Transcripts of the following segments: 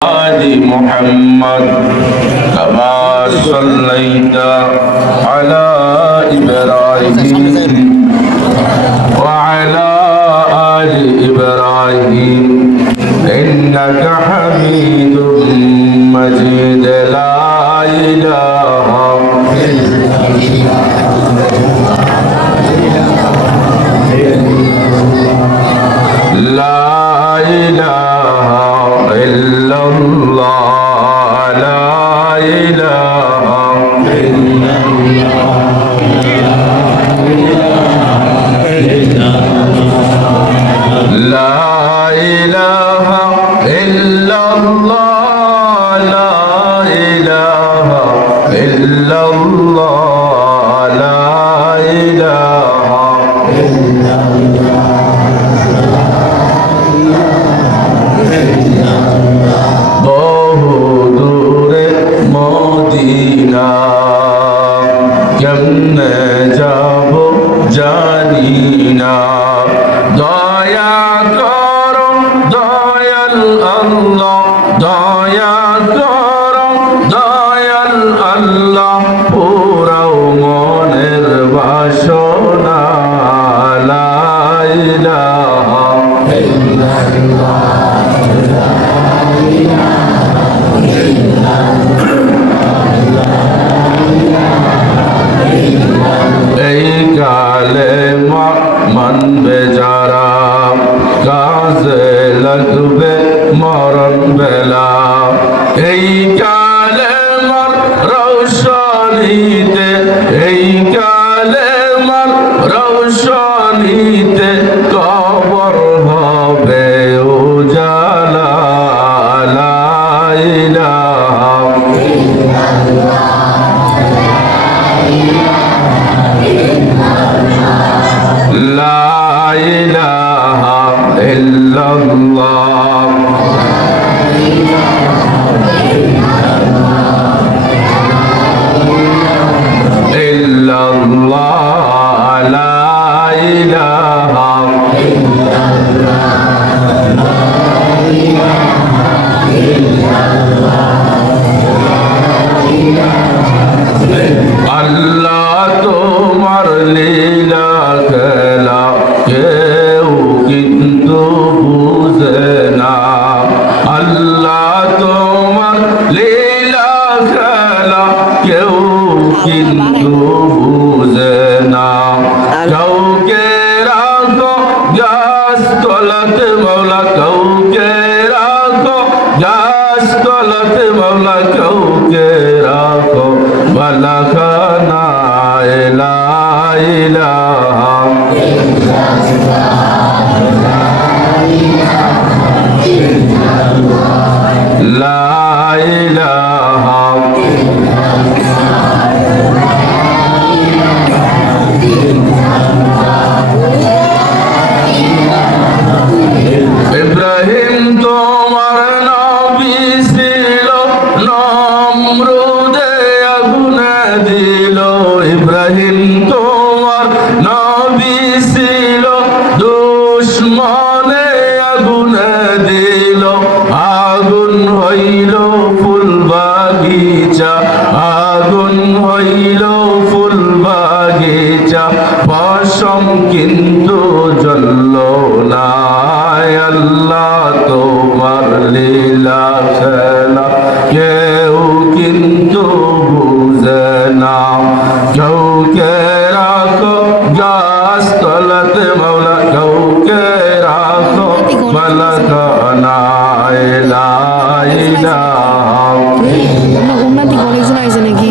آل محمد كما صليت على إبراهيم وعلى آل إبراهيم إنك حميد مجيد لا إله لا إله إلا الله لا إله إلا الله لا إله إلا الله لا إله إلا الله لا إله إلا বহু দূরে মদিনা কেমনে যাব জানি না দয়া করো দয়াল আল্লাহ দয়া করো দয়াল আল্লাহ পুরাও মনের বাসনা লা ইলাহা ইল্লাল্লাহ এই কালে মানবে যারা কাজে লাগবে মরণ বেলা এই কালে মর রৌশনীতে এই কালে মর রৌশনীতে কবর হবে উজালা লা ইলাহা লা ইলাহা ইল্লাল্লাহ ইল্লাল্লাহ লা ইলাহা আল্লাহ তোমার লীলা খেলা কেউ কিন্তু বুঝে না আল্লাহ তোমার লীলা খেলা কেউ কিন্তু বুঝে না কাউকে রাখো গাছ তলাতে মৌলা কাউকে রাখো গাছ তলাতে মৌলা কাউকে রাখো বালাখানা লা ইলাহা লা ইলাহা ইব্রাহিম তোমার নবী ছিল নমরুদে আগুনে দিল ইব্রাহিম তোমার নবী ছিল দুশমনে আগুনে দিল আগুন হইল ফুল বাগিচা আগুন হইল ফুল বাগিচা পশম কিন্তু জ্বলল না আল্লাহ তোমার লীলা খেলা কেউ কিন্তু বুঝে না কাউকে রাখো গাছ তলাতে মৌলা কাউকে রাখো বালাখানা লা ইলাহা উন্নতি কলেকশন আছে নাকি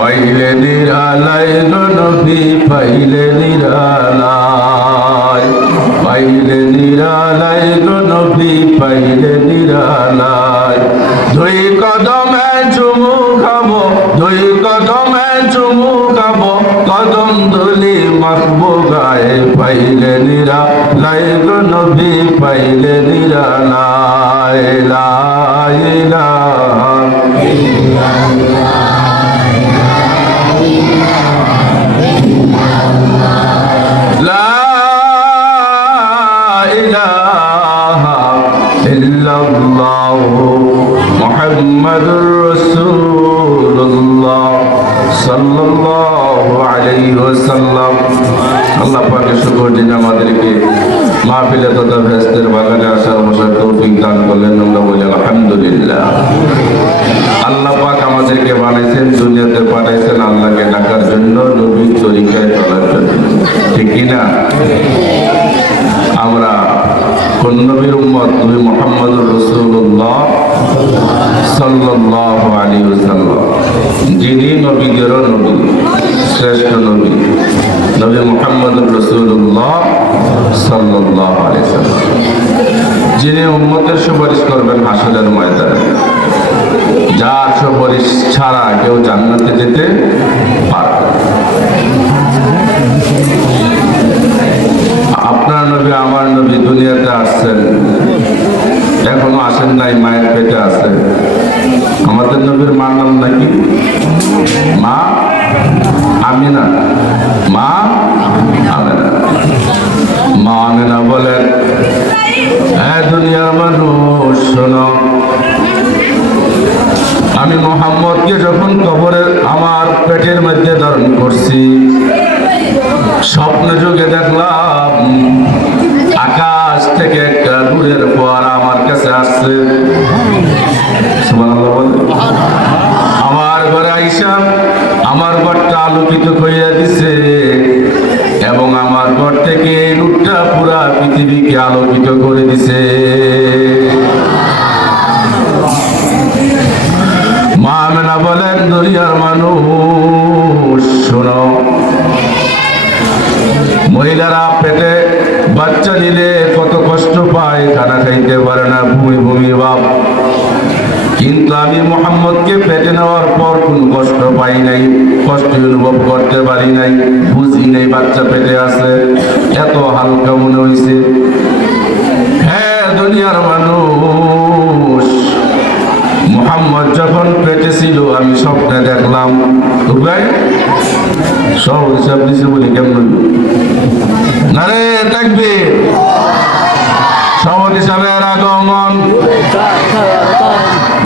পাইলে নিরালায় নবী পাইলে নিরালায় পাইলে নিরালায় নবী পাইলে নিরালায় দুই কদমে চুমু খাবো দুই কদমে চুমু খাবো কদম ধুলি মাখবো গায়ে পাইলে নিরালায় নবী পাইলে নিরালায় লা ইলাহা ইল্লাল্লাহ রাসূলুল্লাহ সাল্লাল্লাহু আলাইহি ওয়াসাল্লাম। আল্লাহ পাকের শুকর যিনি আমাদেরকে মাহফিলে তথা ভেস্তের বাগানে আসার বসার তৌফিক দান করলেন, আমরা বলি আলহামদুলিল্লাহ। আল্লাহ পাক আমাদেরকে বানাইছেন, দুনিয়াতে পাঠাইছেন আল্লাহকে ডাকার জন্য, নবীর তরিকায় চলার জন্য, ঠিক কিনা? আমরা কোন নবীর উম্মত? নবী মুহাম্মদুর রাসূলুল্লাহ সাল্লাল্লাহু আলাইহি ওয়াসাল্লাম, যিনি নবীদেরও নবী, শ্রেষ্ঠ নবী, নবী মুহাম্মদুর রাসূলুল্লাহ সাল্লাল্লাহু আলাইহি ওয়াসাল্লাম, যিনি উম্মতের সুপারিশ করবেন হাসরের ময়দানে, যার সুপারিশ ছাড়া কেউ জান্নাতে যেতে পারবে না। আপনার নবী আমার নবী দুনিয়াতে আসছেন, এখনো আসেন নাই, মায়ের পেটে আছেন। আমাদের নবীর মার নাম নাকি মা আমিনা, মা আমিনা। মা আমিনা বলেন, হ্যাঁ দুনিয়ার মানুষ শোনো, আমি মুহাম্মদকে যখন কবরে আমার পেটের মধ্যে ধারণ করছি, স্বপ্ন যুগে দেখলাম আকাশ থেকে একটা নূরের ফোয়ারা আমার কাছে আসছে। সুবহানাল্লাহ বলে। আমার ঘরে আইসা আমার ঘরটা আলোকিত করিয়া দিছে এবং আমার ঘর থেকে এই নূরটা পুরা পৃথিবীকে আলোকিত করে দিছে। মা আমিনা বলেন, দুনিয়ার মানুষ শোনো, মহিলারা পেটে বাচ্চা নিলে কত কষ্ট পায়, খানা খাইতে পারে না, ভূমি ভূমি ভাব। কিন্তু আমি মুহাম্মদকে পেটে নেওয়ার পর কোন কষ্ট পাই নাই, কষ্ট অনুভব করতে পারি নাই, বুঝি নাই বাচ্চা পেটে আছে, এত হালকা মনে হয়েছে। হ্যাঁ দুনিয়ার মানুষ, মুহাম্মদ যখন পেটে ছিল আমি স্বপ্নে দেখলাম, ভাই সব হিসাব দিছে বলি কেমন না রে, তাকবীর। সভাপতি সাহেবের আগমন,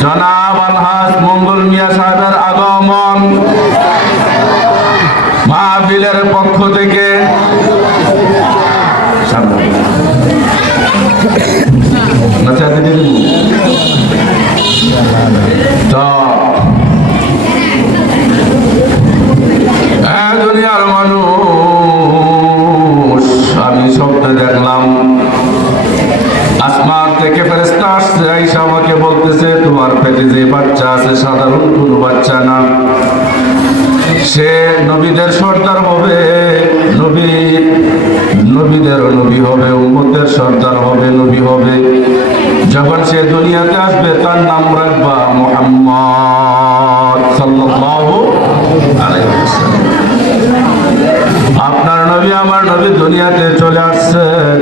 জনাব আলহাজ মঙ্গল মিয়া সাহেবের আগমন, মাহফিলের পক্ষ থেকে তো দুনিয়ার মানুষ, আমি স্বপ্নে দেখলাম আসমান থেকে ফেরেশতা আসছে, আইসা আমাকে বলতেছে তোমার পেটে যে বাচ্চা আছে সাধারণ কোনো বাচ্চা না, সে নবীদের সর্দার হবে, নবীদের নবী হবে, উম্মতের সর্দার হবে, নবী হবে। যখন সে দুনিয়াতে আসবে তার নাম রাখবা মুহাম্মদ সাল্লাল্লাহু আলাইহি ওয়াসাল্লাম। আপনার নবী আমার নবী দুনিয়াতে চলে আসছেন।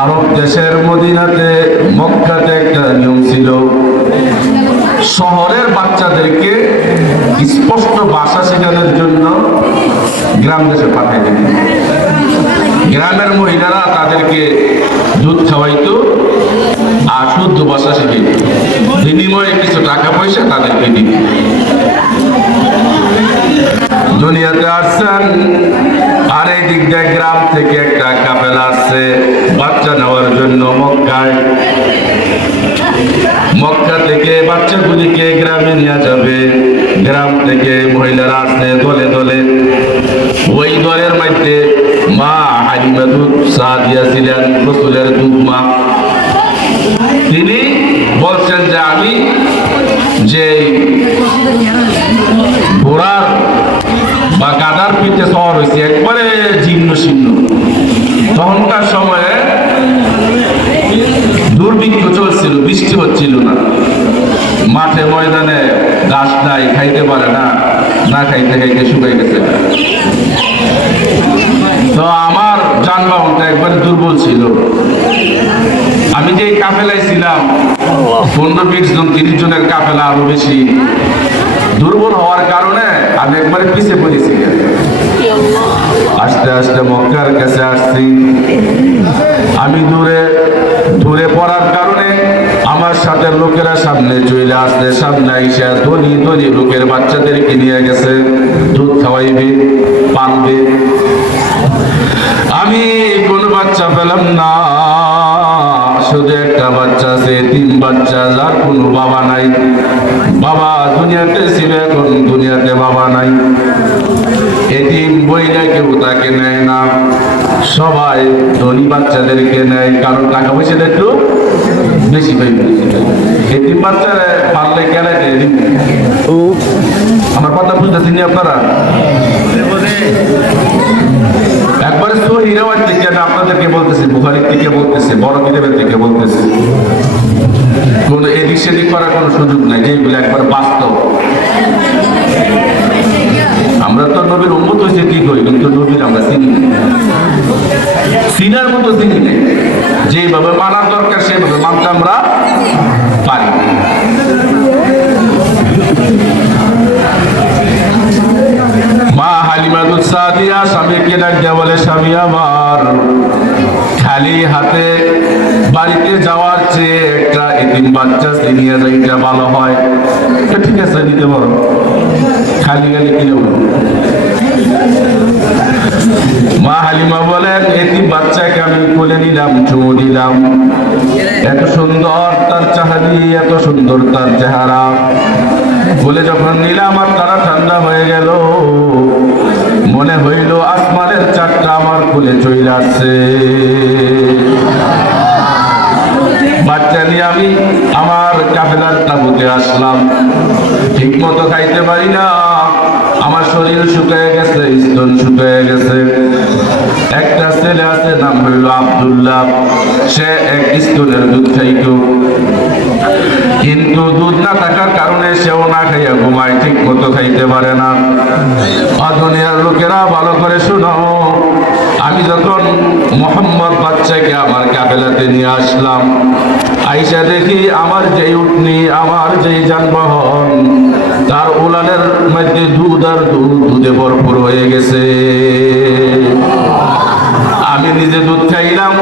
আরব দেশের মদিনাতে, মক্কাতে একটা নিয়ম ছিল, শহরের বাচ্চাদেরকে স্পষ্ট ভাষা শেখানোর জন্য গ্রাম দেশে পাঠাই দিত। গ্রামের মহিলারা তাদেরকে দুধ খাওয়াইতো আর শুদ্ধ ভাষা শিখিত, বিনিময়ে কিছু টাকা পয়সা তাদেরকে দিত। দুনিয়াতে আসছেন, আর এই দিক দিয়ে গ্রাম থেকে একটা কাফেলা আসছে বাচ্চা নেওয়ার জন্য মক্কায়। মক্কা থেকে বাচ্চাগুলিকে গ্রামে নিয়ে যাবে, গ্রাম থেকে মহিলারা আসছে দলে দলে। ওই দলের মধ্যে মা হালিমাতুস সাদিয়া ছিলেন, রাসূলের দুধ মা। তিনি বলছেন যে আমি যে ঘোড়ার বা গাধার পিঠে সওয়ার হয়েছে, একবারে জীর্ণ শীর্ণ। তখনকার সময়ে দুর্ভিক্ষ চলছিল, বৃষ্টি হচ্ছিল না, মাঠে ময়দানে ঘাস নাই, খাইতে পারে না, না খাইতে খাইতে শুকাই গেছে। তো আমার যানবাহনটা একবারে দুর্বল ছিল। আমি যে কাফেলায় ছিলাম 15-20 জন, 30 জনের কাফেলা, আরো বেশি। দুর্বল হওয়ার কারণে আমি একবারে পিছিয়ে পড়েছি। আস্তে আস্তে মক্কার কাছে আসছি। আমি দূরে পড়ার কারণে আমার আমার সাথে লোকেরা সামনে চলে আসছে, সামনে আইসা ধনী ধনী লোকের বাচ্চাদেরকে নিয়ে গেছে, দুধ খাওয়াইবে, পালবে। আমি কোন বাচ্চা পেলাম না, শুধু একটা বাচ্চা আছে, 3 বাচ্চা, যার কোনো বাবা নাই। বাবা দুনিয়াতে ছিল, এখন দুনিয়াতে বাবা নাই। এতিম বইলা কেউ তাকে নেয় না, সবাই ধনী বাচ্চাদেরকে নেয়, কারণ টাকা পয়সাটা একটু বেশি পাইবে। এতিম বাচ্চারা পারলে কেনে নেয়। আমার কথা বুঝতেছেন আপনারা? একবারে সহিহ রিওয়ায়াত থেকে আমি আপনাদেরকে বলতেছি, বুখারী থেকে বলতেছি, বড় কিতাবের থেকে বলতেছি। কোন এদিক সেদিক করার কোনো সুযোগ নাই, যেগুলো একবার বাস্তব। আমরা তো নবীর উম্মত হয়েছে ঠিক হই, কিন্তু নবীর আমরা চিনি না, চিনার মতো চিনি না। যেভাবে মানার দরকার সেভাবে মানতে আমরা পারি। মা হালিমাতুস সাদিয়া স্বামীকে ডাক দিয়ে বলে, স্বামী আমার, খালি হাতে বাড়িতে যাওয়ার চেয়ে একটা এতিম বাচ্চা নিয়ে যাইটা ভালো হয়। ঠিক আছে, নিতে পারো, খালি খালি কিনে বলো। মা হালিমা বলেন, এতিম বাচ্চাকে আমি কোলে নিলাম, চুমু দিলাম। এত সুন্দর তার চাহানি, এত সুন্দর তার চেহারা। বলে যখন নিলাম আর তারা ঠান্ডা হয়ে গেল, মনে হইল আসমানের চারটা আমার কোলে চলে আসছে। বাচ্চা নিয়ে আমি আমার কাফেলার তাঁবুতে আসলাম। ঠিক মতো খাইতে পারি না, আমার শরীর শুকিয়ে গেছে, স্তন শুকিয়ে গেছে। একটা ছেলে আছে, নাম হইল আব্দুল্লাহ, সে এক স্তনের দুধ খাইতো, কিন্তু দুধ না থাকার কারণে সেও না খাইয়া ঘুমায়, ঠিক মতো খাইতে পারে না। দুনিয়ার লোকেরা ভালো করে শুনো, আমি যখন মোহাম্মদ বাচ্চাকে আমার কাফেলাতে নিয়ে আসলাম, আইসা দেখি আমার যেই উটনি, আমার যেই যানবাহন, তার উলানের মধ্যে দুধ আর দুধে ভরপুর হয়ে গেছে। আমি নিজে দুধ খাইলাম,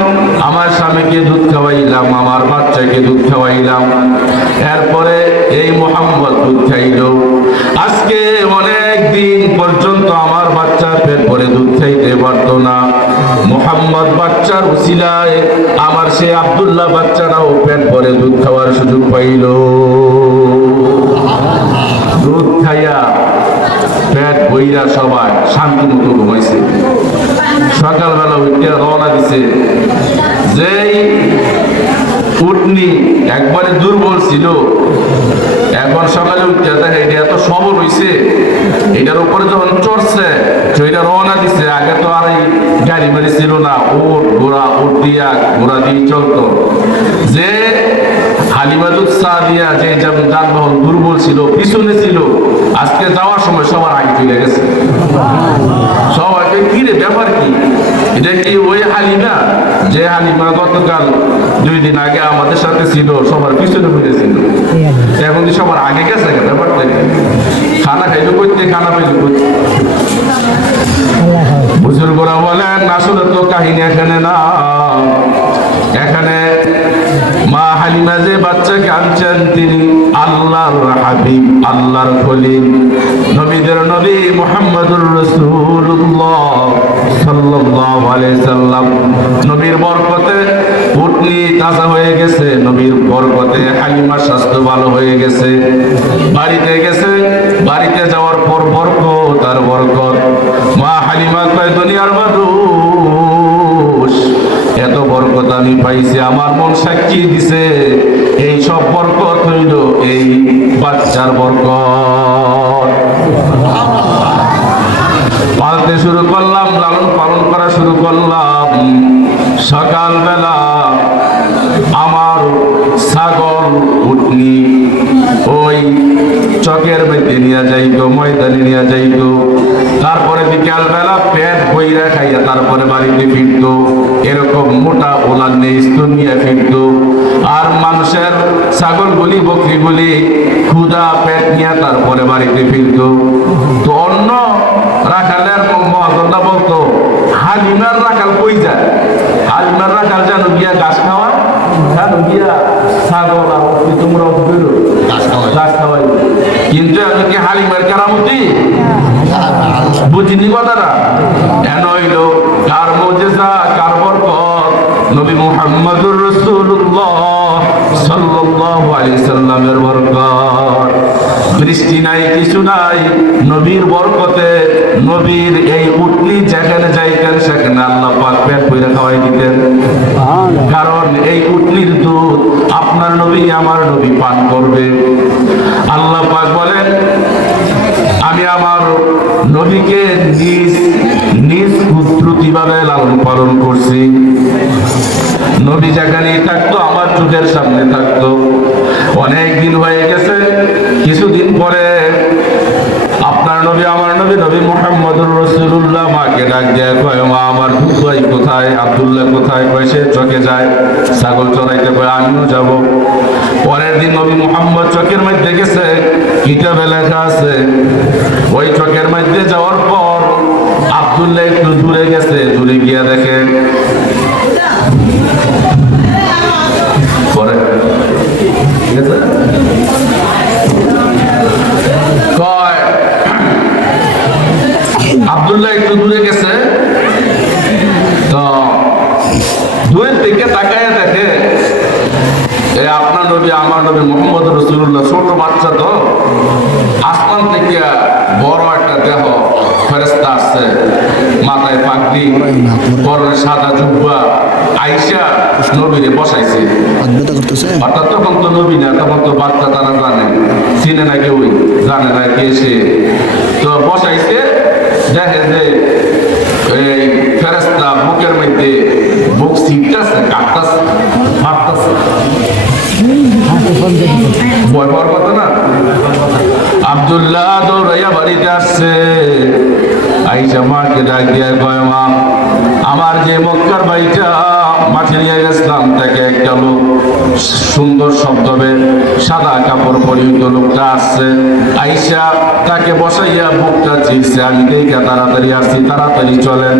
আমার স্বামীকে দুধ খাওয়াইলাম, আমার বাচ্চাকে দুধ খাওয়াইলাম। এরপরে এই মোহাম্মদ দুধ খাইল। আজকে অনেক দিন পর্যন্ত আমার বাচ্চা পেট ভরে দুধ খাইতে পারতো না। মোহাম্মদ বাচ্চার উসিলায় আমার সে আব্দুল্লাহ বাচ্চারাও পেট ভরে দুধ খাওয়ার সুযোগ পাইল। দুধ খাইয়া পেট বইরা সবাই শান্তি মতো ঘুমাইছে। সকালবেলা উঠে রওনা দিছে। যেই উটনি একবারে দুর্বল ছিল, এখন সকালে উঠতে দেখে এটা এত সবল হইছে, এটার উপরে যখন চড়ছে সেটা রওনা দিছে। আগে তো আর এই গাড়ি বাড়ি ছিল না, উট ঘোড়া, উট দিয়া ঘোড়া দিয়ে চলতো। যে হালিমাতুস সাদিয়া যে যানবাহন দুর্বল ছিল, পিছনে ছিল, আজকে যাওয়ার সময় সবার আগে চলে গেছে। সবাইকে কি রে, ব্যাপার কি? এটা কি ওই হালিমা যে হালিমা গতকাল 2 দিন আগে আমাদের সাথে ছিল, সবার পিছনে ঘুরেছিল, এখন কি সবার আগে গেছে? ব্যাপারটা খানা খাইলো করতে, খানা পাইলো করতে। বুজুর্গরা বলেন, আসলে তো কাহিনী এখানে না, এখানে মা হালিমা যে বাচ্চাকে আনছেন তিনি আল্লাহর হাবিব, আল্লাহর খলিল, নবীদের নবী মুহাম্মদুর রাসূলুল্লাহ সাল্লাল্লাহু আলাইহি সাল্লাম। নবীর বরকতে উটনি তাজা হয়ে গেছে, নবীর বরকতে হালিমার স্বাস্থ্য ভালো হয়ে গেছে। বাড়িতে গেছে, বাড়িতে যাওয়ার পর বরকত আর বরকত। মা হালিমা কয়, দুনিয়ার মানুষ, এত বরকত আমি পাইছি, আমার মন সাক্ষী দিছে, এই সব বরকত হইল এই বাচ্চার বরকত। পালতে শুরু করলাম, লালন পালন করা শুরু করলাম। সকালবেলা আমার ছাগল উটনি ওই চকের মধ্যে নিয়ে যাইতো, ময়দানে নিয়ে যাইতো। তারপরে বিকাল বেলা পেট বইরা খাইয়া তারপরে বাড়িতে ফিরতো। এরকম মোটা ওলান নিয়ে স্তন নিয়ে ফিরতো। আর মানুষের ছাগলগুলি, বকরিগুলি ক্ষুধা পেট নিয়ে তারপরে বাড়িতে ফিরতো। তো অন্য রাখালের মহাজনরা বলতো, হালিমার রাখাল কই যায়? হালিমার রাখাল যেন গিয়া ঘাস খাওয়া হ্যাঁ গিয়া ছাগল আর তোমরা বেরো গাছ খাওয়াই, কিন্তু আমি কি হালিমার কেরামতি বুঝিনি কথাটা। কেন হইল কার মুজিজা কার বরকত? নবী মুহাম্মদুর রাসূলুল্লাহ সাল্লাল্লাহু আলাইহি সাল্লামের বরকত। বৃষ্টি নাই কিছু নাই, নবীর বরকতে নবীর এই উটনি যেখানে যাইতেন সেখানে আল্লাহ পাক পেট ভরে খাওয়াই দিতেন। কারণ এই উটনির দুধ আপনার নবী আমার নবী পান করবে। আল্লাহ পাক বলেন আমি আমার নবীকে নিজ নিজ কুদরতিভাবে লালন পালন করছি। নবী যেখানেই থাকতো আমার চোখের সামনে থাকতো। অনেক দিন হয়ে গেছে, কিছুদিন পরে আপনার নবী আমার নবী নবী মুহাম্মদুর রাসূলুল্লাহ মাকে ডাক দিয়ে কয়, মা আমার ভাই কোথায়, আব্দুল্লাহ কোথায়? কয় সে চকে যায় ছাগল চড়াইতে, কয় আমিও যাব। পরের দিন নবী মুহাম্মদ চকের মধ্যে গেছে, কিতাবে লেখা আছে ওই চকের মধ্যে যাওয়ার পর আব্দুল্লাহ একটু দূরে গেছে, দূরে গিয়া দেখে পরে ঠিক আছে কয় আব্দুল্লাহ একটু দূরে গেছে, তো দূরের দিকে তাকায় দেখে আপনার নবী আমার নবী মুহাম্মদ রাসূলুল্লাহ ছোট বাচ্চা, তো আসমান থেকে বড় একটা দেহ ফেরেশতা আসছে, মাথায় পাগড়ি, পরনে সাদা জুব্বা, আয়েশা নবীরে বসাইছে। অর্থাৎ তখন তো নবী না, তখন তো বাচ্চা, তারা জানে চিনে না, কেউ জানে না কে সে। তো বসাইছে, দেখে যে এই ফেরেশতা বুকের মধ্যে বুক ছিটতাছে, কাটতাছে, ফাটতাছে। ভয় পাওয়ার কথা না। আব্দুল্লাহ দৌড়াইয়া বাড়িতে আসছে, আইসা মাকে ডাক দিয়ে কয়, মা আমার যে মক্কার বাড়িটা মাঠে নিয়ে গেছিলাম, তাকে একটা লোক সুন্দর শব্দবে সাদা কাপড় পরিহিত লোকটা আসছে। আইসা তাকে বসাইয়া বুকটা চিরছে, আমি দেখে তাড়াতাড়ি আসছি, তাড়াতাড়ি চলেন।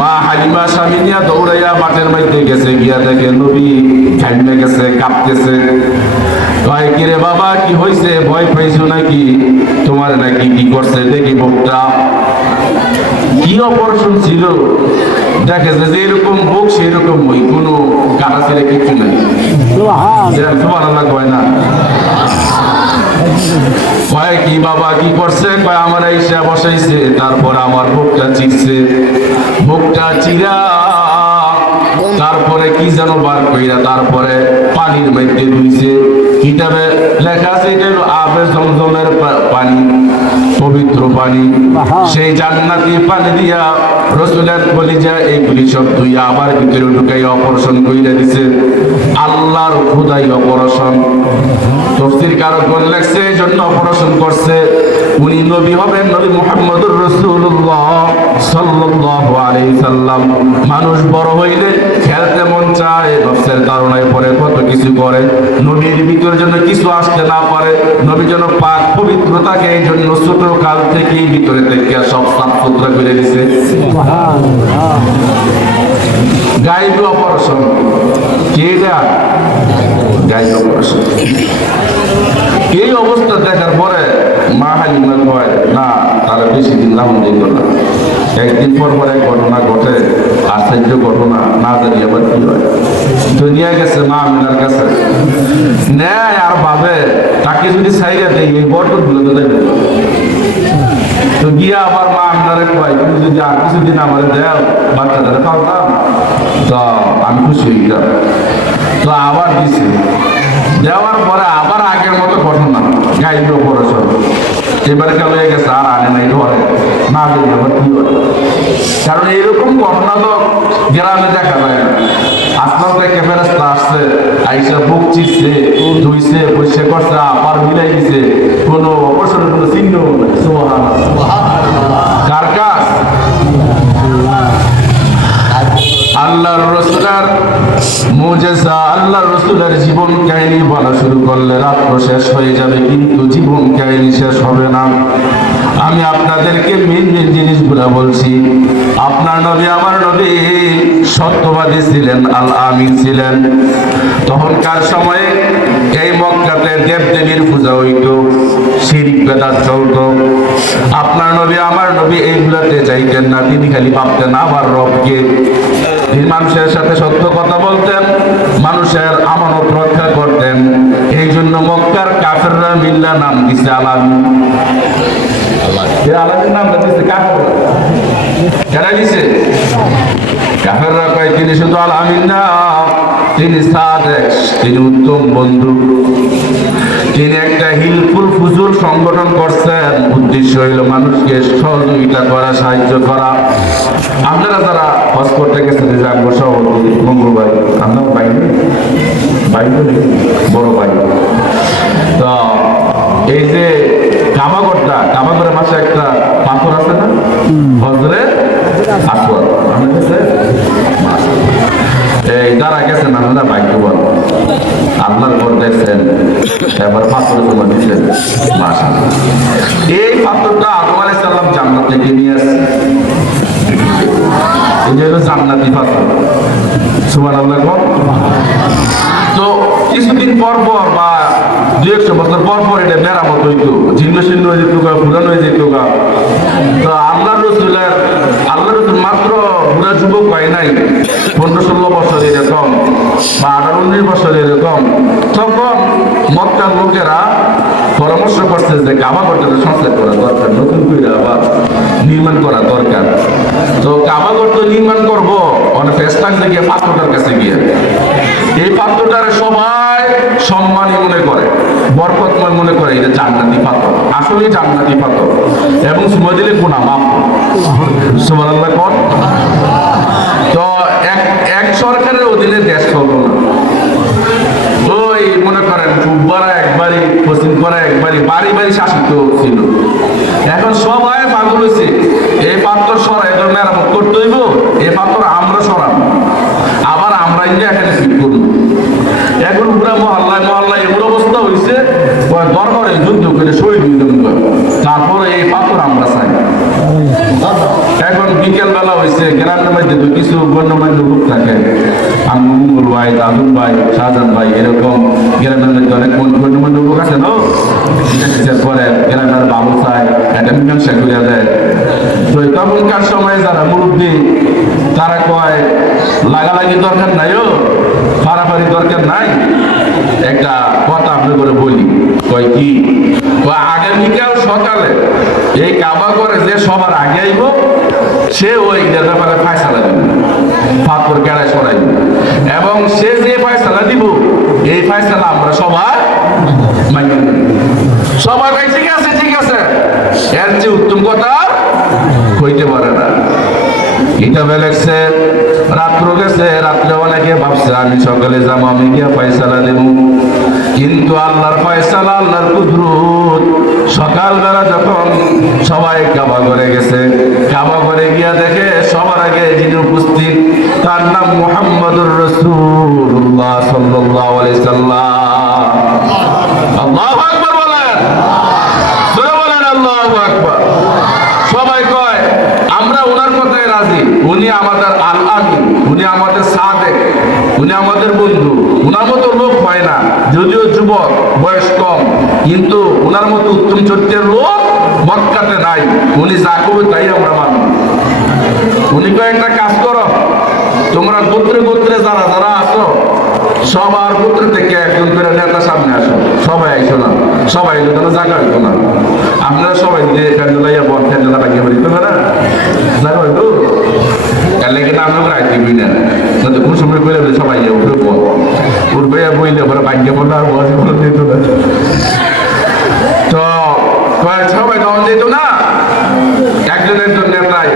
মা হালিমা স্বামী নিয়ে দৌড়াইয়া মাঠের মধ্যে গেছে, গিয়া দেখে নবী ঘামে গেছে, কাঁপতেছে। কয় কিরে বাবা কি হয়েছে, ভয় পাইছো নাকি? তোমার নাকি কি করছে দেখি বুকটা। কি অপারেশন ছিল? দেখেছে যে এরকম বুক সেরকম ওই কোনো কাটা ছেড়ে কিচ্ছু নেই। সুবহানাল্লাহ কয় না? কয় কি বাবা কি করছে? কয় আমার আইসা বসাইছে, তারপর আমার বুকটা চিরছে, বুকটা চিরা তারপরে কি যেন বার কইরা তারপরে পানির মধ্যে ধুইছে। কিতাবে লেখা আছে এটা হলো আবে জমজমের পানি, পবিত্র পানি। সেই জান্নাতি পানি দিয়া রাসূলের কলিজা এইগুলি সব ধুইয়া আবার ভিতরে ঢুকাই অপারেশন কইরা দিছে। আল্লাহর খোদাই অপারেশন। তাফসীর কারকগণ লেখছে এই জন্য অপারেশন করছে, উনি নবী হবেন, নবী মুহাম্মদুর রাসূলুল্লাহ সাল্লাল্লাহু আলাইহি সাল্লাম। মানুষ বড় হইলে খেলতে মন চায়, নফসের কারণে পরে কত কিছু করে, নবীর ভিতরের জন্য কিছু আসতে না পারে, নবীর জন্য পাক পবিত্র থাকে, এই জন্য ছোট কাল থেকেই ভিতরে থেকে সব সাফ সুতরা করে দিছে। গাইব অপারেশন কেডা? গাইব অপারেশন। এই অবস্থা দেখার পরে মা হালিমা কয়, না তারা বেশি দিন লাভন দিত না। একদিন পর পর এক ঘটনা ঘটে, আশ্চর্য ঘটনা, না জানি আবার কি হয়। দুনিয়া গেছে মা আমিনার কাছে, নেয় আর ভাবে তাকে যদি সাইডে দেয় এই বরকত গুলো তো দেবে। তো গিয়া আবার মা আমিনারে কয়, তুমি যদি আর কিছুদিন আমার দেও বাচ্চাদের খাওয়াতাম, তো আমি খুশি হয়ে গেলাম। তো আবার দিছে, দেওয়ার পরে আবার আগের মতো ঘটনা, গাইব অপারেশন। এবারে কেন হয়ে গেছে, আর আনে নাই ধরে, না দিলে আবার কি হয়। কারণ এইরকম ঘটনা তো গ্রামে দেখা যায় না। আসমান থেকে ফেরেশতা আসছে, আইসা বুক চিরছে, ধুইছে, পরিষ্কার করছে, আবার মিলাই দিছে, কোনো অপারেশনের কোনো চিহ্ন নেই। সুবহানাল্লাহ। কার কাজ? আল্লাহর রাসূলের মুজিজা। আল্লাহর রাসূলের জীবন কাহিনী বলা শুরু করলে রাত্র শেষ হয়ে যাবে, কিন্তু জীবন কাহিনী শেষ হবে না। আমি আপনাদেরকে মেন মেন জিনিসগুলো খুলে বলছি, আপনার নবী আমার নবী সত্যবাদী ছিলেন, আল আমিন ছিলেন। তখনকার সময়ে এই মক্কাতে দেবদেবীর পূজা হইত, শিরক বেদাত চলত। আপনার নবী আমার নবী এইগুলাতে চাইতেন না, তিনি খালি ভাবতেন আমার রবকে। তিনি মানুষের সাথে সত্য কথা বলতেন, মানুষের আমানত রক্ষা করতেন। এই জন্য মক্কার কাফেররা মিল্লা নাম দিছে আলামিন। আলামিন নাম দিছে কাফেররা। কেন দিছে? কাফেররা কয় তিনি শুধু আলামিন না, তিনি সাদেক, তিনি উত্তম বন্ধু। তিনি একটা হিলফুল ফুজুল সংগঠন করছেন, উদ্দেশ্য হইল মানুষকে সহযোগিতা করা, সাহায্য করা। আপনারা যারা হজ করতে গেছেন, জানবো সভাপতি মঙ্গলবার, আপনার ভাই ভাই বড় ভাই। তো এই যে কাবাগরটা, কাবাগরের মাসে একটা পাথর আছে না, হজরে আসওয়াদ, এই যারা গেছেন আপনারা ভাগ্যবান, আপনার ঘর দেখছেন, এবার পাথর জমা দিচ্ছেন। মাশাআল্লাহ, এই পাথরটা আদম আলাইহিস সালাম জান্নাত থেকে নিয়ে আসছে। এই যে জান্নাতি পাথর, সুবহানাল্লাহ। তো কিছুদিন পর পর বা 200 বছর পর পর এটা মেরামত হইতো, জীর্ণ শীর্ণ হয়ে যেত, পুরানো হয়ে যেত। তো আল্লাহ রসুল মাত্র পুরা যুবক হয় নাই, 15-16 বছর এরকম বা 18-19 বছর এরকম। তখন মক্কার লোকেরা পরামর্শ করছে যে কাবাগরটা সংস্কার করা দরকার, নতুন করে আবার নির্মাণ করা দরকার। তো কাবাগর তো নির্মাণ করবো অনেক ফেস্টান গিয়ে পাত্রটার কাছে গিয়ে, এই পাত্রটারে সবাই সম্মানী মনে করে, বরকতময় মনে করে, এটা জান্নাতি পাথর, আসলে জান্নাতি পাথর, এবং সময় দিলে গুনাহ মাফ। সুবহানাল্লাহ। তো এক সরকারের অধীনে দেশ চলতো না। ওই মনে করেন পূর্বরা একবারই, পশ্চিমরা একবারই, বাড়ি বাড়ি শাসিত ছিল। এখন সবাই পাগল হয়েছে, এই পাথর সরাই তো মেরামত করতে হইব, এই পাথর আমরা সরাবো, আবার আমরা ইন্ডিয়া এখানে ফিট করবো। এখন পুরা মহল্লায় এমন অবস্থা হয়েছে, দরবারে যুদ্ধ করে শহীদ হইলাম, তারপরে এই পাথর আমরা চাই। এখন বিকেল বেলা হয়েছে, গ্রামের মধ্যে তো কিছু গণ্যমান্য লোক থাকে, মঙ্গল ভাই, দাদুন ভাই, শাহজাহান ভাই, এরকম গ্রামের মধ্যে অনেক গণ্যমান্য লোক আছে না, পরে গ্রামের বাবু চায়, একটা মীমাংসা করে দেয়। তো তখনকার সময় যারা মুরব্বী, তারা কয় লাগালাগি দরকার নাই, ও ফাড়াফাড়ি দরকার নাই, একটা কথা আপনি করে বলি। কয় কি? আগামীকাল সকালে এই কাবা করে যে সবার আগে আইব, সে ওই ব্যাপারে ফায়সালা দিবে, পাথর কেড়ায় সরাইব, এবং সে যে ফায়সালা দিব, এই ফায়সালা আমরা সবাই মানি। সবাই ভাই ঠিক আছে, ঠিক আছে, এর যে উত্তম কথা হইতে পারে না। এটা বেলেগছে, রাত্র গেছে, রাত্রে অনেকে ভাবছে আমি সকালে যাবো, আমি গিয়া ফায়সালা দেব, কিন্তু আল্লাহর ফায়সালা, আল্লাহর কুদরত। সকালবেলা যখন সবাই কাবা ঘরে গেছে, কাবা ঘরে গিয়া দেখে সবার আগে যিনি উপস্থিত, তার নাম মুহাম্মদুর রাসূলুল্লাহ সাল্লাল্লাহু আলাইহি সাল্লাম। আল্লাহু আকবার বলেন, জোরে বলেন আল্লাহু আকবার। সবাই কয় আমরা ওনার কথায় রাজি, উনি আমাদের আল আমিন, উনি আমাদের সাদেক, উনি আমাদের বন্ধু। উনার মতো লোক হয় না, যদিও যুবক, বয়স কম, কিন্তু উনার মতো উত্তম চরিত্রের লোক মক্কাতে নাই। উনি যা করবে তাই আমরা মানব। উনি কয়েকটা কাজ করো, তোমরা গোত্রে গোত্রে যারা যারা আসো, সবার গোত্র থেকে একজন করে নেতা সামনে আসো। সবাই আইসো না, সবাই এলো কেন, জায়গা হইতো না। আপনারা সবাই যে ফ্যান্ডেলাইয়া বল ফ্যান্ডেলা লাগিয়ে হইতো না, জায়গা হইতো কালে কিনা আমরা রাখতে বই না, কোন সময় বলে সবাই উঠবে বল উঠবে, বইলে পরে ভাগ্য বললো আর বসে বলে দিত না। তো সবাই তখন যেত না, একজন একজন নেতাই।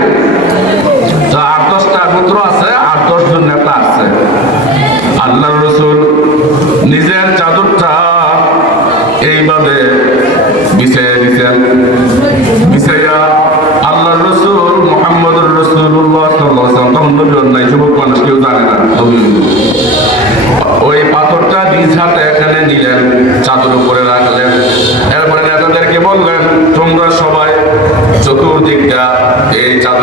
তো 8-10টা গোত্র আছে, 8-10 জন নেতা আছে। আল্লাহ রসুল নিজের চাদরটা এইভাবে বিছাইয়া দিচ্ছেন, বিছাইয়া আল্লাহ রসুল মুহাম্মদুর রাসূলুল্লাহ সাল্লাল্লাহু আলাইহি ওয়াসাল্লাম, তখন নবী নাই, যুবক মানুষ কেউ জানে না, ওই পাথরটা নিজ হাতে এখানে নিলেন, চাদর উপরে রাখলেন। এরপরে নেতাদেরকে বললেন তোমরা সবাই চতুর্দিকটা এই চাদর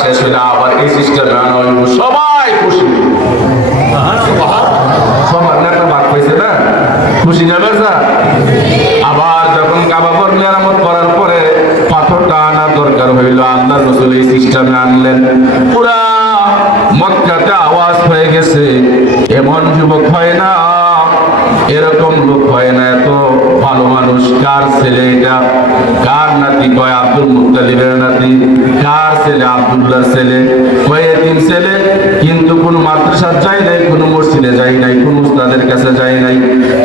শেষ হইলে আবার এই সিস্টেমে আনা হইব, সবাই খুশি। সবার নেতা ভাগ পাইছে না, খুশি যাবে যা। আবার যখন কাবা ঘর মেরামত করার পরে পাথরটা আনা দরকার হইল, আল্লাহ রাসূল এই সিস্টেমে আনলেন। পুরা মক্কাতে আওয়াজ হয়ে গেছে, এমন যুবক হয় না, এরকম লোক হয় না, এত ভালো মানুষ। কার ছেলে এটা? কার নাতি? কয় আব্দুল মুত্তালিবের নাতি। কার ছেলে? আব্দুল্লাহর ছেলে। কয় এতিম ছেলে, কিন্তু কোন মাদ্রাসা যায় নাই, কোন মসজিদে যায় নাই, কোন উস্তাদের কাছে যায় নাই,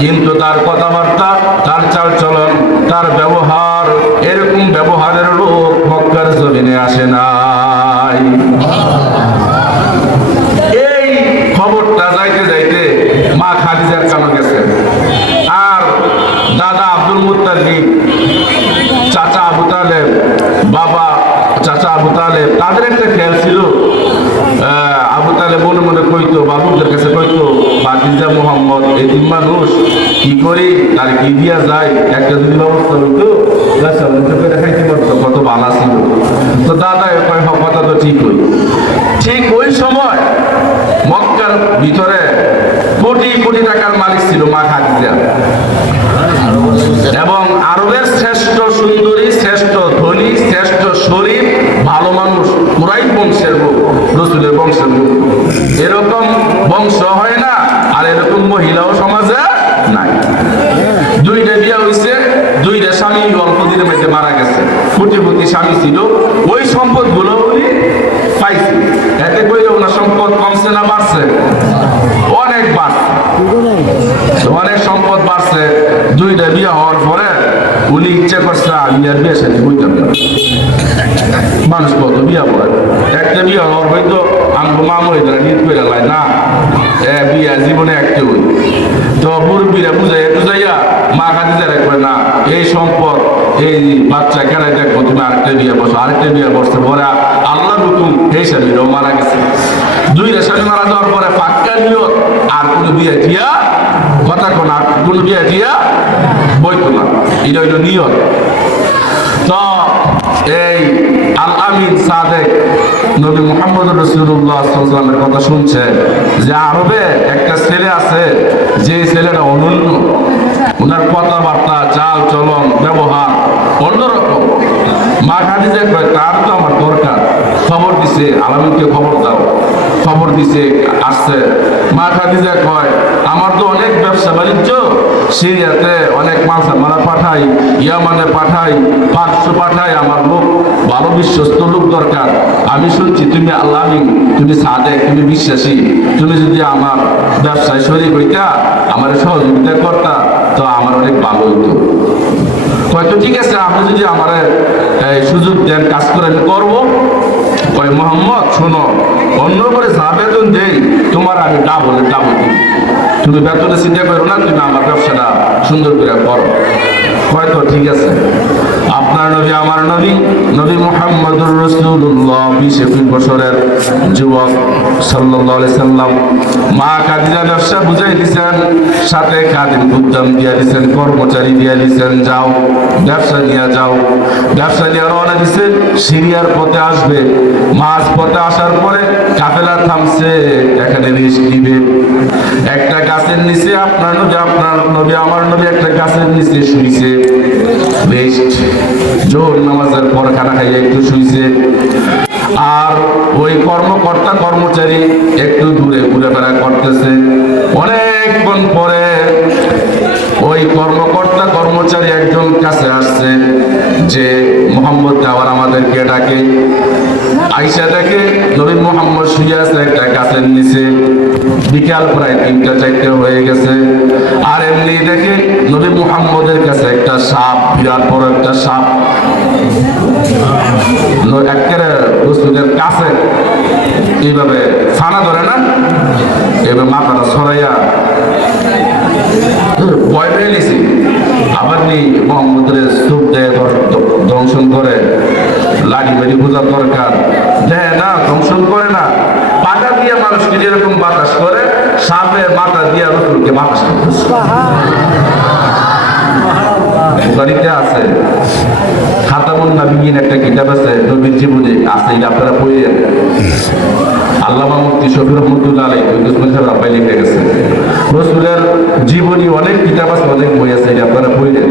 কিন্তু তার কথাবার্তা, তার চাল চলন, তার ব্যবহার, এরকম ব্যবহারের লোক মক্কার জমিনে আসে নাই। এই খবরটা যাইতে যাইতে মা খাদিজার কানে গেছে, আর দাদা আব্দুল মুত্তালিব, চাচা আবু তালেব, বাবা চাচা আবু তালেব, তাদের একটা খেয়াল ছিল। আবু তালেব মনে মনে কইতো, বাবুদের কাছে কইতো, খাদিজা মুহাম্মদ এতিম মানুষ, কি করি, তার কি দিয়া যায়, একটা যদি ব্যবস্থা হইতো দেখাইতে পারতো, কত ভালো ছিল। তো দাদা কয় কথা তো ঠিক হই। ঠিক ওই সময় মক্কার ভিতরে কোটি কোটি টাকার মালিক ছিল মা খাদিজা, এবং আরবের শ্রেষ্ঠ সুন্দরী, শ্রেষ্ঠ ধনী, শ্রেষ্ঠ শরীফ, ভালো মানুষ, কুরাইশ বংশের লোক, রাসূলের বংশের লোক। এরকম বংশ হয় না, আর এরকম মহিলাও সমাজে নাই। দুইটা বিয়ে হয়েছে, দুইটা স্বামী অল্প দিনের মধ্যে মারা গেছে। কোটিপতি স্বামী ছিল, ওই সম্পদ গুলো উনি পাইছে। এতে করে ওনার সম্পদ কমছে না বাড়ছে? অনেক বাড়ছে, অনেক সম্পদ বাড়ছে। দুইটা বিয়ে হওয়ার পরে উনি ইচ্ছা করছে আমি আর বিয়ে সাথে বইতাম না। মানুষ কত বিয়া পড়ে, একটা বিয়ে হওয়ার হয়তো আমি মা মহিলারা নিত করে লাই না, বিয়া জীবনে একটা হই। তো মুরব্বীরা বুঝাইয়া মা খাদিজা রাখবে না, এই সম্পদ, এই বাচ্চা কেন দেখবো, তুমি আরেকটা বিয়ে বসো। আরেকটা বিয়ে বসতে পরে আল্লাহ হুকুম এই স্বামীরাও মারা গেছে। দুইটা স্বামী মারা যাওয়ার পরে পাক্কা নিয়ত, আর কোনো বিয়ে দিয়া কথা কোন, আর কোনো বিয়ে দিয়া বইতো না, এটা হইল নিয়ত। তো এই আল আমিন সাদেক নবী মুহাম্মদ রাসূলুল্লাহ সাল্লাল্লাহু আলাইহি ওয়াসাল্লামের কথা শুনছে যে আরবে একটা ছেলে আছে, যে ছেলেটা অনন্য, ওনার কথাবার্তা, চাল চলন, ব্যবহার অন্যরকম। মা খাদিজা কয় তার তো আমার দরকার। খবর দিছে, আলামিনকে খবর দাও। খবর দিছে, আসছে। মা খাদিজা কয় আমার তো অনেক ব্যবসা বাণিজ্য, সিরিয়াতে অনেক মালসামানা পাঠাই, ইয়ামানে পাঠাই, পার্শ্ব পাঠাই, আমার লোক, ভালো বিশ্বস্ত লোক দরকার। আমি শুনছি তুমি আল্লামিন, তুমি সাদেক, তুমি বিশ্বাসী, তুমি যদি আমার ব্যবসায় শরীক হইতা, আমার সহযোগিতা করতা, তো আমার অনেক ভালো হইতো। হয়তো ঠিক আছে, আপনি যদি আমার সুযোগ দেন, কাজ করে আমি করবো। কয় মোহাম্মদ শোনো, অন্য করে যা বেতন দেই তোমার আমি ডাবল দিই, তুমি বেতনে চিন্তা করো না, তুমি আমার ব্যবসাটা সুন্দর করে করো। হয়তো ঠিক আছে। আপনার নবী, আমার নবী, নবী মুহাম্মদুর রাসূলুল্লাহ 20-21 বছরের যুবক সাল্লাল্লাহু আলাইহি সাল্লাম মা খাদিজা ব্যবসা বুঝাই দিয়েছেন, সাথে খাদিম গুদাম দিয়ে দিয়েছেন, কর্মচারী দিয়ে দিয়েছেন, যাও ব্যবসা নিয়ে যাও। ব্যবসা নিয়ে রওনা দিয়েছে, সিরিয়ার পথে আসবে। মাঝ পথে আসার পরে কাফেলা থামছে, এখানে রেস্ট নিবে। একটা গাছের নিচে আপনার নবী আমার নবী একটা গাছের নিচে শুইছে, রেস্ট। জোহর নামাজের পর খানা খাইয়ে একটু শুইছে। আর ওই কর্মকর্তা কর্মচারী একটু দূরে ঘুরেফেরা করতেছে। অনেকক্ষণ পরে ওই কর্মকর্তা কর্মচারী একজন কাছে আসছে যে মোহাম্মদ আবার আমাদেরকে ডাকে। আইসা দেখে নবী মোহাম্মদ শুয়ে আছে একটা গাছের নিচে। বিকাল প্রায় 3-4 হয়ে গেছে। আর এমনি দেখে নবী মুহাম্মদের কাছে একটা সাপ, বিরাট বড় একটা সাপ, একেবারে রসুলের কাছে এইভাবে ফানা ধরে না, এবার মাথাটা ছড়াইয়া ভয় পেয়ে নিছি। আবার মোহাম্মদের স্তূপ দেয় দংশন করে, লাঠি বাড়ি বোঝার দরকার, দেয় না, দংশন করে না। পাটা দিয়ে মানুষকে যেরকম বাতাস করে, সাপের মাথা দিয়ে রসুলকে বাতাস করতেছে। বুখারীতে আছে, খাতামুন নাবিয়্যিন একটা কিতাব আছে, নবীর জীবনী আছে, এটা আপনারা পড়েন। আল্লামা মুফতি শফি রহমতুল্লাহ আলাইহি ওসমান সাহেব রাব্বাই লিখে গেছে। রাসূলের জীবনী অনেক কিতাব আছে, অনেক বই আছে, এটা আপনারা পড়েন।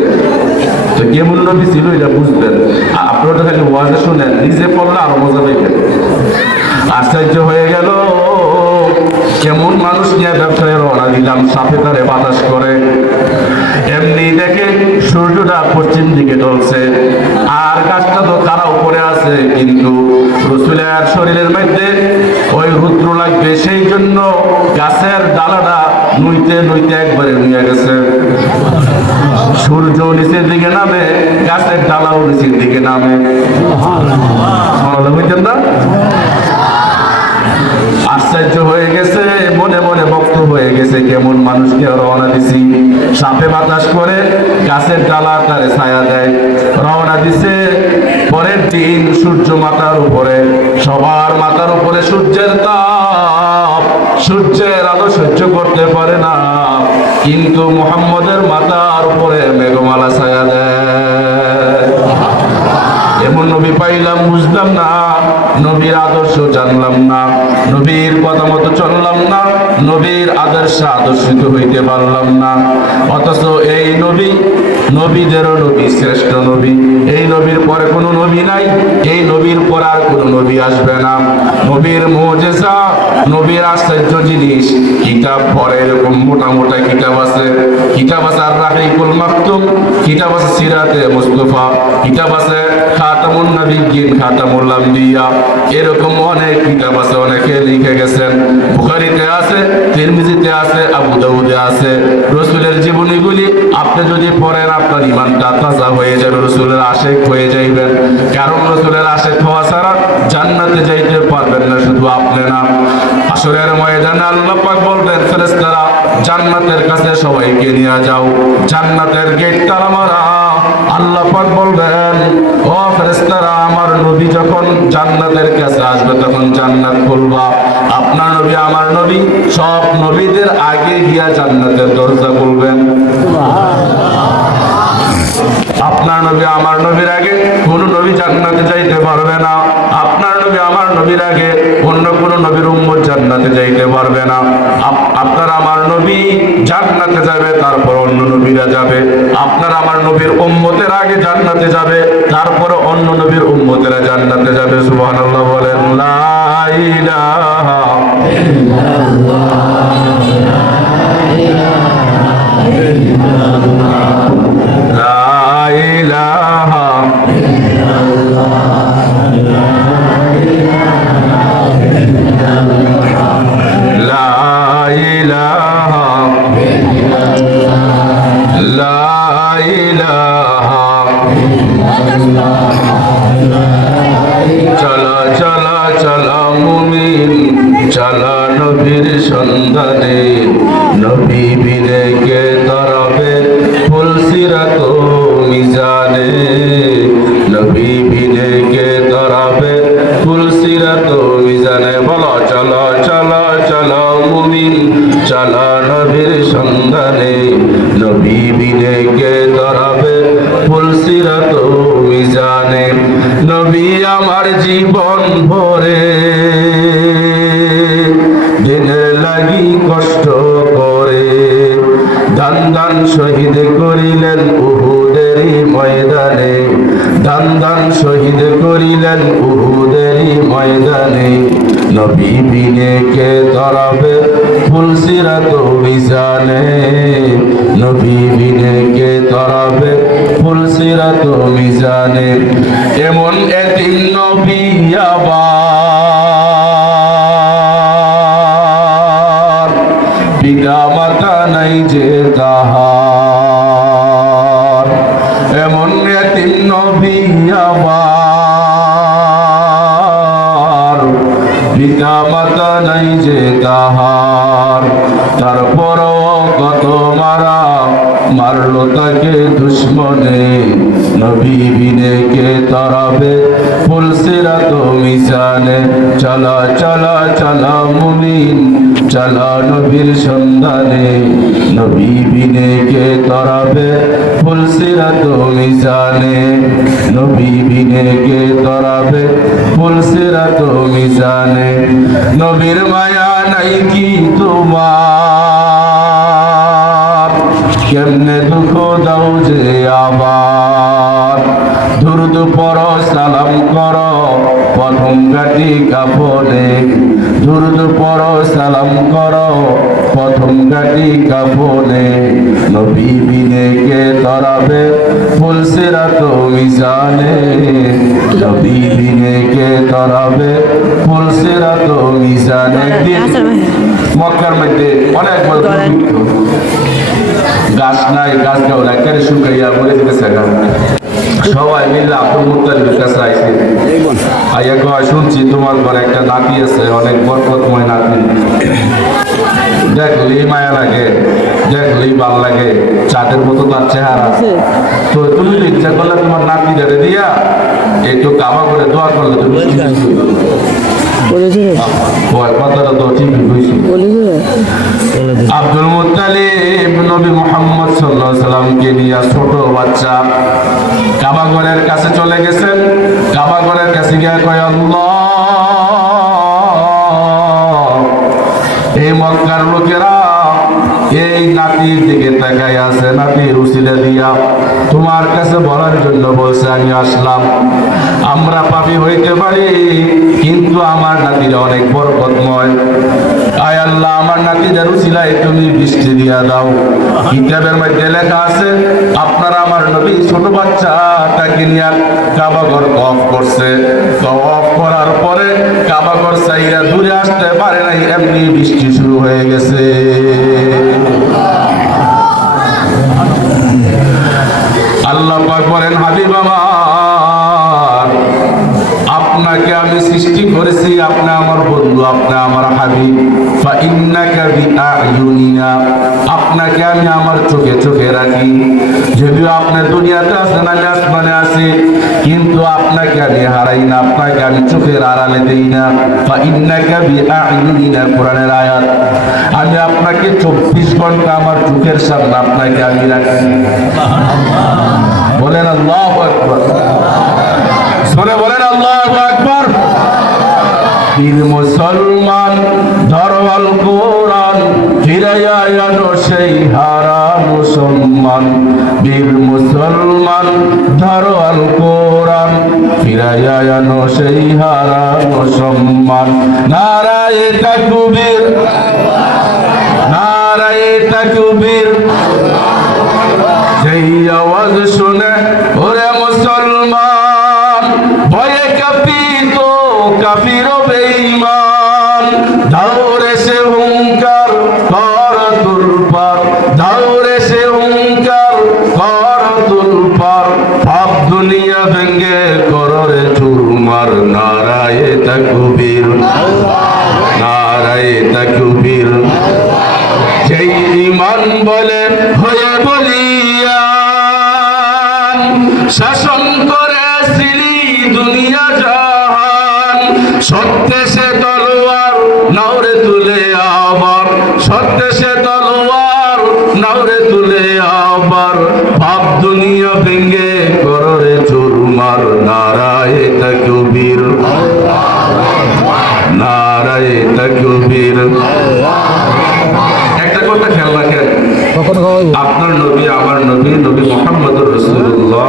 তো কেমন নবী ছিল এটা বুঝবেন। আপনারা তো খালি ওয়াজে শুনেন, নিজে পড়লে আরো মজা পাইবেন। আশ্চর্য হয়ে গেল, কেমন মানুষ নিয়ে ব্যবসায় রওনা দিলাম, সাপে তারে বাতাস করে। এমনি দেখে সূর্যটা পশ্চিম দিকে ঢলছে, আর গাছটা তো তারা উপরে আছে, কিন্তু রাসূলের শরীরের মধ্যে ওই রুদ্র লাগবে, সেই জন্য গাছের ডালাটা নুইতে নুইতে একবারে নুয়ে গেছে। সূর্য নিচের দিকে নামে, গাছের ডালাও নিচের দিকে নামে। বুঝছেন না? আশ্চর্য হয়ে গেছে, মনে মনে ভক্ত হয়ে গেছে, কেমন মানুষকে রওনা দিছি। সাপে বাতাস করে, গাছের ডালা তারে ছায়া দেয়। রওনা দিছে। পরের দিন সূর্য মাথার উপরে, সবার মাথার উপরে সূর্যের তাপ, সূর্যের আলো সহ্য করতে পারে না, কিন্তু মুহাম্মদের মাথার উপরে মেঘমালা ছায়া দেয়। এমন নবী পাইলাম, বুঝলাম না, নবীর আদর্শ জানলাম না, নবীর কথা মতো চললাম না, নবীর আদর্শে আদর্শিত হইতে পারলাম না। অথচ এই নবী নবীদেরও নবী, শ্রেষ্ঠ নবী। এই নবীর পরে কোনো নবী নাই, এই নবীর পর আর কোনো নবী আসবে না। নবীর মুজিজা, নবীর আশ্চর্য জিনিস কিতাব পড়ে, এরকম মোটা মোটা কিতাব আছে। কিতাব আছে আর রাহিকুল মাকতুম, কিতাব আছে সিরাতে মুস্তাফা, কিতাব আছে খাতামুন নাবিয়্যিন, খাতামুল আম্বিয়া, এরকম অনেক কিতাব আছে, অনেকে লিখে গেছেন। বুখারীতে আছে, তিরমিজিতে আছে, আবু দাউদে আছে। রাসূলের জীবনীগুলি আপনি যদি পড়েন, আপনার ঈমানটা তাজা হয়ে যাবে, রাসূলের আশিক হয়ে যাইবেন। কারণ রাসূলের আশিক হওয়া ছাড়া জান্নাতে যাইতে পারবেন না, শুধু আপনি না। হাশরের ময়দানে আল্লাহ পাক বলবেন, ফেরেশতারা জান্নাতের কাছে সবাইকে নিয়ে যাও, জান্নাতের গেট তালা মারা। আল্লাহ পাক বলবেন, ও ফেরেশতারা, আমার নবী যখন জান্নাতের কাছে আসবে তখন জান্নাত খুলবা। আপনার নবী, আমার নবী, সব নবীদের আগে গিয়া জান্নাতের দরজা খুলবেন। আপনার নবী, আমার নবীর আগে কোন নবী জান্নাতে যাইতে পারবে না। আপনার নবী, আমার নবীর আগে অন্য কোন নবীর উম্মত জান্নাতে যাইতে পারবে না। আপনার আমার নবী জান্নাতে যাবে, তারপর অন্য নবীরা যাবে। আপনার আমার নবীর উম্মতের আগে জান্নাতে যাবে, তারপর অন্য নবীর উম্মতেরা জান্নাতে যাবে। সুবহানাল্লাহ বলেন। লা ইলাহা চলা চলা চলা মুমিন, চলা নবীর সন্ধানে, নবী বিরেকে তরবে ফুলসিরাত মিজানে, নবী বিরেকে তরবে ফুলসিরাত মিজানে। বলো চলো চলো চলো মুমিন, চলা নবীর সন্ধানে, নবী বিরেকে তরবে ফুলসিরাত মিজানে। নবী আমার জীবন ভরে দিনের লাগি কষ্ট করে, দান দান শহীদ করিলেন উহুদেরই ময়দানে, দান দান শহীদ করিলেন উহুদেরই ময়দানে। নবী বিনে কে ধরাবে ফুলসিরাত মিজানে, নবী বিনে কে ধরাবে ফুলসিরাত মিজানে। এমন এতিম নবী আবার, পিতা মাতা নাই যে তাহার। এমন এতিম নবী আবার, পিতা মাতা নাই যে তাহার। তারপরও কত মারা মারলো তাকে দুশ্মনে নবী বিনে কে তরাবে ফুলসিরাত মিশানে চলা চলা চলা মুমিন চলা নবীর সন্ধানে নবী বিনে কে তরাবে ফুলসিরাত মিশানে নবী বিনে কে তরাবে ফুলসিরাত মিশানে নবীর মায়া নাই কি তোমার কেমনে দুঃখ দাও যে আবার দুরুদ পড়ো সালাম করো প্রথম গাটি কাপড়ে দুরুদ পড়ো সালাম করো প্রথম গাটি কাপড়ে নবী বিনে কে তরাবে ফুলসিরাত মিশানে নবী বিনে কে তরাবে ফুলসিরাত মিশানে একদিন মক্কার মধ্যে অনেক বড় দুর্ভিক্ষ গাছ নাই গাছ গাও একেবারে শুকাইয়া মরে যেতেছে সবাই মিলে আব্দুল মুত্তালিবের কাছে আইছে আইয়া কয় শুনছি তোমার ঘরে একটা নাতি আছে অনেক বরকতময় নাতি দেখলেই মায়া লাগে দেখলেই ভাল লাগে চাঁদের মতো তার চেহারা তো তুমি ইচ্ছা করলে তোমার নাতি ধরে দিয়া একটু কাবা করে দোয়া করলে তুমি কথাটা তো ঠিকই বুঝছি আব্দুল মুত্তালিব নবী মুহাম্মদ সাল্লাল্লাহু আলাইহি সাল্লামকে নিয়ে ছোট বাচ্চা কাবা ঘরের কাছে চলে গেছেন কাবা ঘরের কাছে গিয়ে কয় আল্লাহ এই মক্কার লোকেরা এই নাতির দিকে তাকাই আছে নাতির উসিলা দিয়া তোমার কাছে বলার জন্য বলছে আমি আসলাম আমরা পাপী হইতে পারি কিন্তু আমার নাতিরা অনেক বরকতময় আয় আল্লাহ আমার নাতিদের উসিলায় তুমি বৃষ্টি দিয়া দাও কিতাবের মধ্যে লেখা আছে আপনারা আমার নবী ছোট বাচ্চাটাকে নিয়ে কাবাঘর অফ করছে তো অফ করার পরে কাবাঘর চাইরা দূরে আসতে পারে নাই এমনি বৃষ্টি শুরু হয়ে গেছে আল্লাহ পাক বলেন হাবিব আমার আপনাকে আমি সৃষ্টি করেছি আপনি আমার বন্ধু আপনি আমার হাবিব ফাইন্নাকা বিআয়ুনিনা আপনাকে আমি আমার চোখে চোখে রাখি যদিও আপনি দুনিয়াতে আছেন আমি আসমানে আছি কিন্তু আপনাকে আমি হারাই না আপনাকে আমি চোখের আড়ালে দেই না ফাইন্নাকা বিআয়ুনিনা কোরআনের আয়াত আমি আপনাকে 24 ঘন্টা আমার চোখের সামনে আপনাকে আমি রাখি বলেন আল্লাহু আকবার সরে বলেন আল্লাহু আকবার বীর মুসলমান ধরওয়াল কোরআন ফিরাইয়া আনো সেই হারানো সম্মান বীর মুসলমান ধরওয়াল কোরআন ফিরাইয়া আনো সেই হারানো সম্মান নারায়ে তাকবীর নারায়ে তাকবীর সেই আওয়াজ শুনে ওরে মুসলমান ভয়ে কাঁপিত কাফির বেঈমান দৌড়ে সে হুঙ্কার কর তুলপার দৌড়ে সে হুঙ্কার কর তুলপার সব দুনিয়া ভেঙ্গে কররে চুরমার নারায়ে তাকবীর নারায়ে তাকবীর সেই ঈমান বলে হয়ে বলিয়ান শাসন করেছিলি দুনিয়া জাহান সত্যে সে তলোয়ার নাওরে তুলে আবার সত্যে সে তলোয়ার নাওরে তুলে আবার পাপ দুনিয়া ভেঙ্গে কররে চুরমার নারায়ে তাকবীর নারায়ে তাকবীর একটা কথা খেয়াল রাখেন আপনার নবী আমার নবী নবী মুহাম্মদুর রাসূলুল্লাহ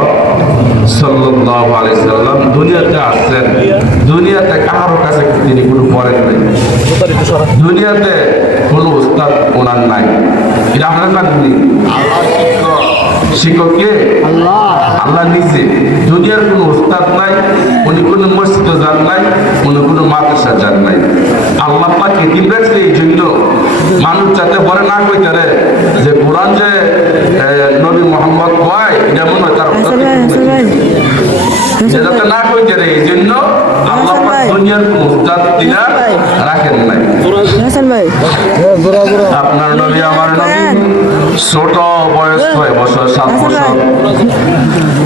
সাল্লাল্লাহু আলাইহি সাল্লাম দুনিয়াতে আসছেন দুনিয়াতে কারো কাছে তিনি কোনো পড়েন নাই দুনিয়াতে কোনো উস্তাদ ওনার নাই এটা আপনার না শিক্ষক কে আল্লাহ নিজে দুনিয়ার কোনো উস্তাদ নাই উনি কোনো মসজিদে যান নাই উনি কোনো মাদ্রাসা যান নাই আল্লাহ পাক এতিম রাখছে এই জন্য মানুষ যাতে বলে না কইতে রে যে কোরআন যে নবী মুহাম্মদ কয় এটা মনে হয় তার যাতে না কইতে রে এই জন্য আল্লাহ পাক দুনিয়ার কোনো উস্তাদ দিনা রাখেন নাই আপনার নবী আমার নবী ছোট বয়স 6 বছর 7 বছর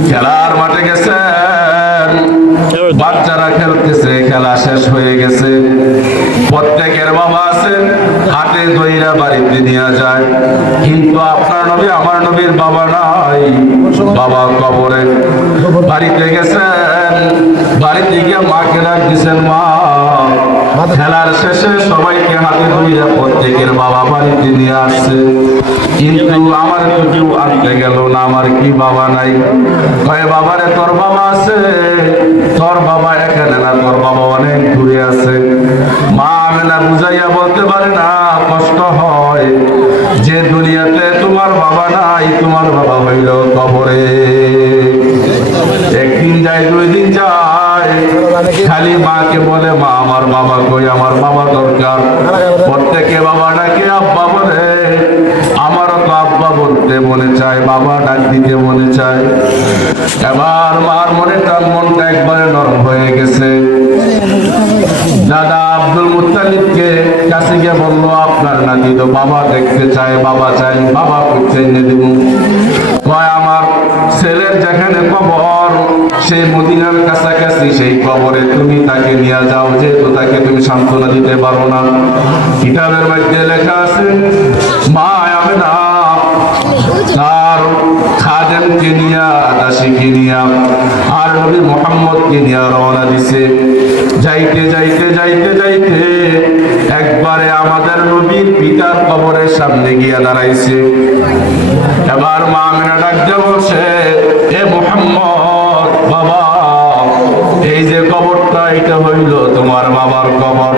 খেলার মাঠে গেছেন, বাচ্চারা খেলতেছে, খেলা শেষ হয়ে গেছে। প্রত্যেকের বাবা আছে, হাতে দইরা বাড়িতে নিয়ে যায়, কিন্তু আপনার নবী আমার নবীর বাবা নাই, বাবা কবরে। বাড়িতে গেছেন, বাড়িতে গিয়ে মাকে ডাক দিছেন, মা। খেলার শেষে সবাইকে হাতে দইরা প্রত্যেকের বাবা বাড়িতে নিয়ে আসছে, কিন্তু আমার তো কেউ আনতে গেল না, আমার কি বাবা নাই? কয় বাবারে তোর বাবা আছে, তোর বাবা এখানে না, তোর বাবা অনেক দূরে আছে। মা আমেনা বুঝাইয়া বলতে পারে না, কষ্ট হয় যে দুনিয়াতে তোমার বাবা নাই, তোমার বাবা হইল কবরে। একদিন যায়, 2 দিন যায়, খালি মাকে বলে, মা আমার বাবা কই, আমার বাবা দরকার। প্রত্যেকে বাবা ডাকে আব্বা বলে, আমারও তো আব্বা বলতে মনে চায়, বাবা ডাক দিতে মনে চায়। এবার মার মনটা একবারে নরম হয়ে গেছে। দাদা আব্দুল মুত্তালিবকে কাছে গিয়ে বললো, আপনার নাতি তো বাবা দেখতে চায়, বাবা চাই, বাবা করছে দেব। কয় আমার ছেলের যেখানে কবর, সেই মদিনার কাছাকাছি, সেই কবরে তুমি তাকে নিয়ে যাও, যেহেতু তাকে তুমি সান্ত্বনা দিতে পারো না। কিতাবের মধ্যে লেখা আছে, মা আমেনা তার খাদেমকে নিয়া, দাসীকে নিয়া আর নবী মুহাম্মদকে নিয়া রওনা দিছে। যাইতে যাইতে যাইতে যাইতে একবারে আমাদের নবীর পিতার কবরের সামনে গিয়া দাঁড়াইছে। এবার মা আমেনা ডাক দিয়ে বলছে, এ মুহাম্মদ বাবা, এই যে কবরটা, এটা হইল তোমার বাবার কবর,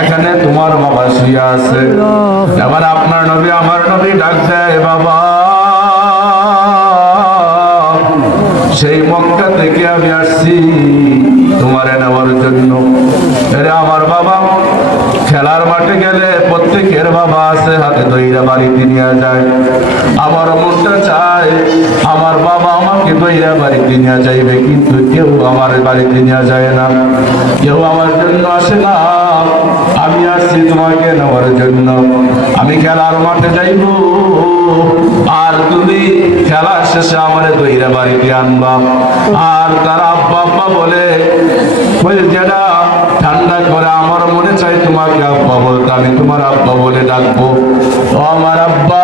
এখানে তোমার বাবা শুয়ে আছে। এবার আপনার নবী আমার নবী ডাক দেয়, বাবা সেই মক্কা থেকে আমি আসছি তোমারে নেওয়ার জন্য। এরে আমার বাবা খেলার মাঠে গেলে প্রত্যেকের বাবা আছে, হাতে দইরা বাড়িতে নিয়ে যায়। আমার মনটা চায় আমার বাবা আমাকে দইরা বাড়িতে নিয়ে যাইবে, কিন্তু কেউ আমার বাড়িতে নিয়ে যায় না, কেউ আমার জন্য আসে না। আমি আসছি তোমাকে নেওয়ার জন্য। আমি খেলার মাঠে যাইব, আর তুমি খেলার শেষে আমার দইরা বাড়িতে আনবা। আর তার আব্বা আব্বা বলে যেটা ঠান্ডা করে আমার মনে চাই তোমাকে আব্বা বলতে, আমি তোমার আব্বা বলে ডাকবো। ও আমার আব্বা,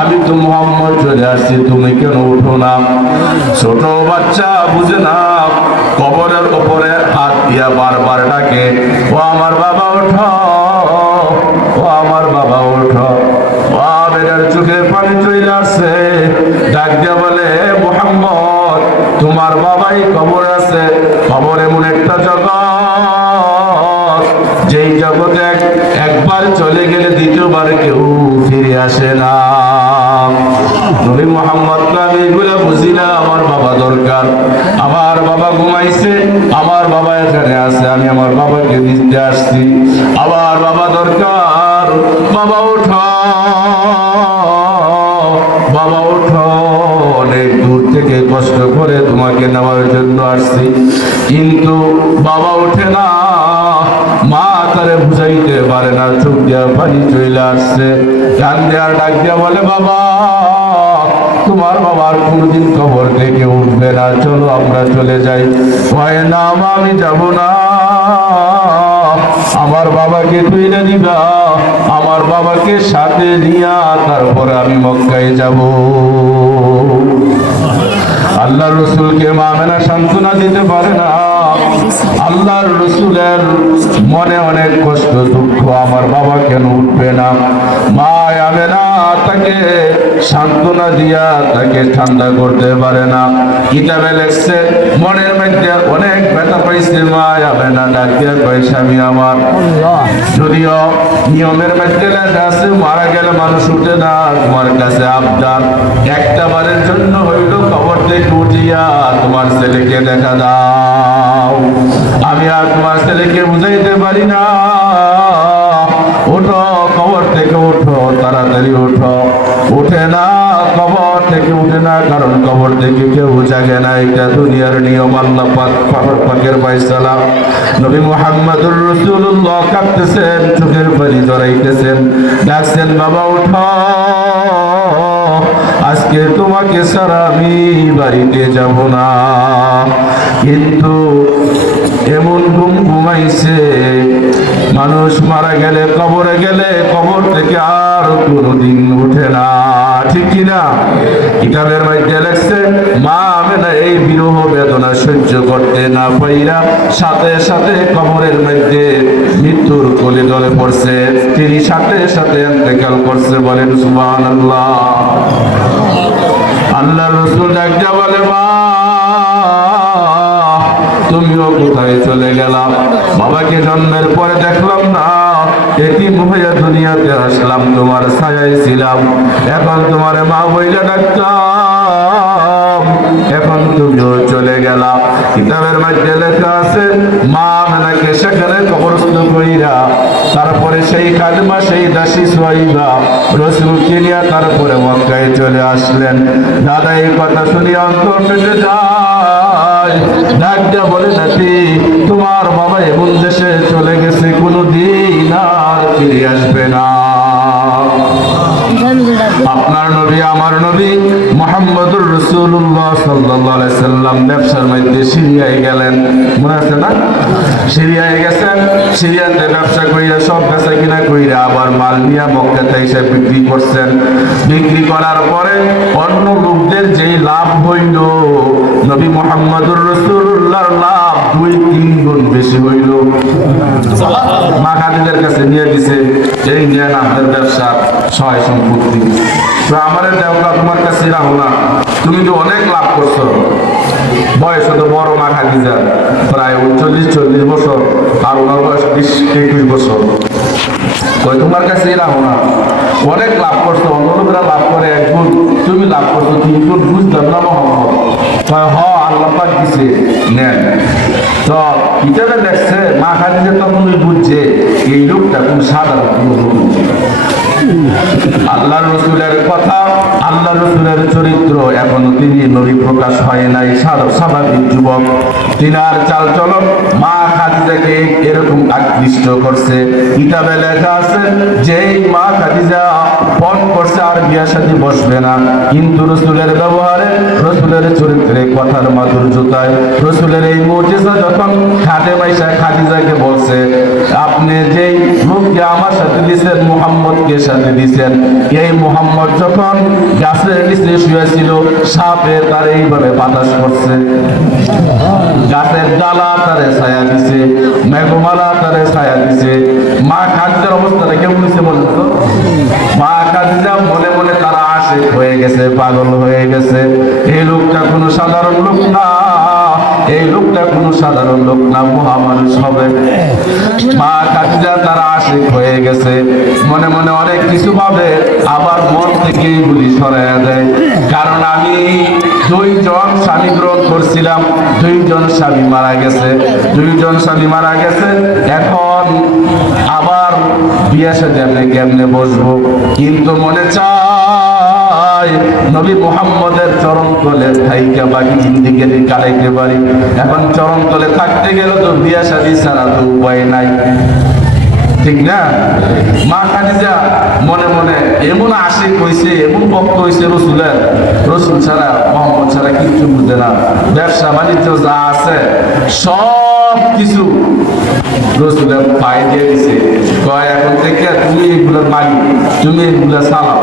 আমি তো মুহাম্মদ চলে আসছি, তুমি কেন উঠো না? ছোট বাচ্চা বুঝে না, কবরের উপরে হাত দিয়া বারবার ডাকে, ও আমার বাবা ওঠো, ও আমার বাবা ওঠো। বেটার চোখের পানি চলে আসছে, ডাক দিয়া বলে, মুহাম্মদ তোমার বাবাই কবর আছে। কবর এমন একটা জগৎ, যেই জগতে একবার চলে গেলে দ্বিতীয়বার কেউ ফিরে আসে না। নবী মুহাম্মদ আমি এগুলো বুঝি না, আমার বাবা দরকার, আমার বাবা ঘুমাইছে, আমার বাবা এখানে আছে, আমি আমার বাবাকে দিতে আসছি, আমার বাবা দরকার। বাবা ওঠো, বাবা ওঠো, অনেক দূর থেকে কষ্ট করে তোমাকে নেওয়ার জন্য আসছি, কিন্তু বাবা ওঠে না। মা তারে বুঝাইতে পারে না, চোখ দিয়া পানি চলে আসছে, ডাক দেয়া ডাক দিয়া বলে, বাবা তোমার বাবার কোনদিন কবর থেকে উঠবে না, চলো আমরা চলে যাই। হয় না মা, আমি যাব না, আমার বাবাকে তুইলে দিবা, আমার বাবাকে সাথে নিয়া তারপরে আমি মক্কায় যাব। আল্লাহর রসুলকে মা আমেনা সান্ত্বনা দিতে পারে না। আল্লাহর রসুলের মনে অনেক কষ্ট, দুঃখ, আমার বাবা কেন উঠবে না। মা আমেনা তাকে সান্ত্বনা দিয়া তাকে ঠান্ডা করতে পারে না। কিতাবে লেখছে, মনের মধ্যে অনেক ব্যথা পাইছে মা আমেনা, ডাক দিয়া কয়, স্বামী আমার, যদিও নিয়মের মধ্যে লেখা আছে মারা গেলে মানুষ উঠে না, তোমার কাছে আবদার, একটা বারের জন্য হইল কবর থেকে উঠিয়া তোমার ছেলেকে দেখা দাও। আমি আর তোমার ছেলেকে বুঝাইতে পারি না, ওঠো কবর থেকে, ওঠো তাড়াতাড়ি ওঠো। উঠে না, কবর থেকে উঠে না, কারণ কবর থেকে কেউ জাগে না। এটা দুনিয়ার নিয়ম, আল্লাহ পাকের ফয়সালা। নবী মুহাম্মদুর রাসূলুল্লাহ কাঁদতেছেন, চোখের পানি জড়াইতেছেন, ডাকছেন, বাবা উঠো, আজকে তোমাকে ছাড়া আমি বাড়িতে যাব না। কিন্তু এমন ঘুম ঘুমাইছে, মানুষ মারা গেলে, কবরে গেলে, কবর থেকে আর কোনোদিন উঠে না। ঠিক কিনা? কিতাবের মধ্যে লেখছে, মা আমেনা এই বিরহ বেদনা সহ্য করতে না পাইরা সাথে সাথে কবরের মধ্যে মৃত্যুর কোলে দলে পড়ছে, তিনি সাথে সাথে ইন্তেকাল করছে। বলেন সুবহানাল্লাহ। আল্লাহ রাসূল ডাকতে বলে, মা তুমিও কোথায় চলে গেলাম? বাবাকে জন্মের পরে দেখলাম না, এতিম হয়ে দুনিয়াতে আসলাম, তোমার ছায়ায় ছিলাম, এখন তোমার মা বইলে ডাকতাম, এখন তুমিও চলে গেলা। কিতাবের মধ্যে লেখা আছে, মা আমেনাকে সেখানে কবরস্থ কইরা তারপরে সেই খাদিমা, সেই দাসী সুহাইবা রাসূলকে নিয়ে তারপরে মক্কায় চলে আসলেন। দাদা এই কথা শুনে অন্তর ফেটে যায়, ডাক দিয়া বলে, নাতি তোমার বাবা এমন দেশে চলে গেছে, কোনোদিন আর ফিরে আসবে না। আপনার নবী, আমার নবী মুহাম্মদুর রাসূলুল্লাহ সাল্লাল্লাহু আলাইহি সাল্লাম ব্যবসার মধ্যে সিরিয়ায় গেলেন, মনে আছে না? সিরিয়ায় গেছেন, সিরিয়াতে ব্যবসা কইরা সব বেচা কিনা কইরা আবার মাল নিয়ে মক্কাতে এসে বিক্রি করছেন। বিক্রি করার পরে অন্য লোকদের যেই লাভ হইল, নবী মুহাম্মদুর রাসূলুল্লাহর লাভ 2-3 গুণ বেশি হইল। মা খাদিজার কাছে নিয়ে দিছে, এই নিয়ে আপনার ব্যবসা সহায় সম্পত্তি, তো আমার দেওয়া তোমার কাছে রাখো না, তুমি তো অনেক লাভ করছো। বয়স তো বড় মা খাদিজা, প্রায় 39-40 বছর, আর ওনার বয়স 20-21 বছর। তোমার কাছে রাখো না, অনেক লাভ করছো, অন্য লোকেরা লাভ করে 1 গুণ, তুমি লাভ করছো 3 গুণ, বুঝতাম না মোহাম্মদ। হ আল্লাহ পাক দিছে, নেন। তো কিতাবে দেখছে, মা খাদিজা তখনই বুঝছে এই লোকটা কোন সাধারণ কোনো লোক। আল্লাহ রসুলের কথা, আল্লাহ রসুলের চরিত্র, এখনো তিনি নবী প্রকাশ হয় নাই, স্বাভাবিক যুবক। তিনার চাল চলন মা খাদিজাকে এরকম আকৃষ্ট করছে। কিতাবে লেখা আছে যে মা খাদিজা পণ করছে আর বিয়া শাদী বসবে না, কিন্তু রসুলের ব্যবহারে, রসুলের চরিত্রে, কথার মাধুর্যতায়, রসুলের এই মুজিজা যখন খাদেমাইশা খাদিজাকে বলছে, আপনি যেই লোককে আমার সাথে দিয়েছেন, মুহাম্মদকে সাথে দিয়েছেন, এই মুহাম্মদ যখন গাছের নিচে শুয়েছিল, সাপে তার এইভাবে বাতাস করছে, গাছের ডালা তারে ছায়া দিছে, মেঘমালা তারে ছায়া দিছে। মা খাদিজার অবস্থাটা কেমন হয়েছে বলেন তো? মা খাদিজা মনে মনে তারা আশিক হয়ে গেছে, পাগল হয়ে গেছে। এই লোকটা কোনো সাধারণ লোক না, এই লোকটা কোনো সাধারণ লোক না, মহামানুষ হবে। মা খাদিজা তারা আশিক হয়ে গেছে, মনে মনে অনেক কিছু ভাবে, আবার মন থেকে গুলি সরাইয়া দেয়। কারণ আমি 2 জন স্বামী গ্রহণ করছিলাম, 2 জন স্বামী মারা গেছে, 2 জন স্বামী মারা গেছে, এখন আবার বিয়ে সাথে কেমনে বসবো? কিন্তু মনে চাই নবী মুহাম্মদের চরণ তলে থাইকা বাকি জিন্দেগি কাটাইতে পারি। এখন চরণ তলে থাকতে গেলে তো বিয়ে শাদী ছাড়া তো উপায় নাই, ঠিক না? মা খাদিজা মনে মনে এমন আশিক হয়েছে, এমন ভক্ত হয়েছে রসুলের, রসুল ছাড়া, মোহাম্মদ ছাড়া কিচ্ছু বুঝে না। ব্যবসা বাণিজ্য যা আছে সব কিছু রসুলের পায়ে দিয়ে দিছে, কয় এখন থেকে তুমি এগুলোর মালিক, তুমি এগুলো চালাও।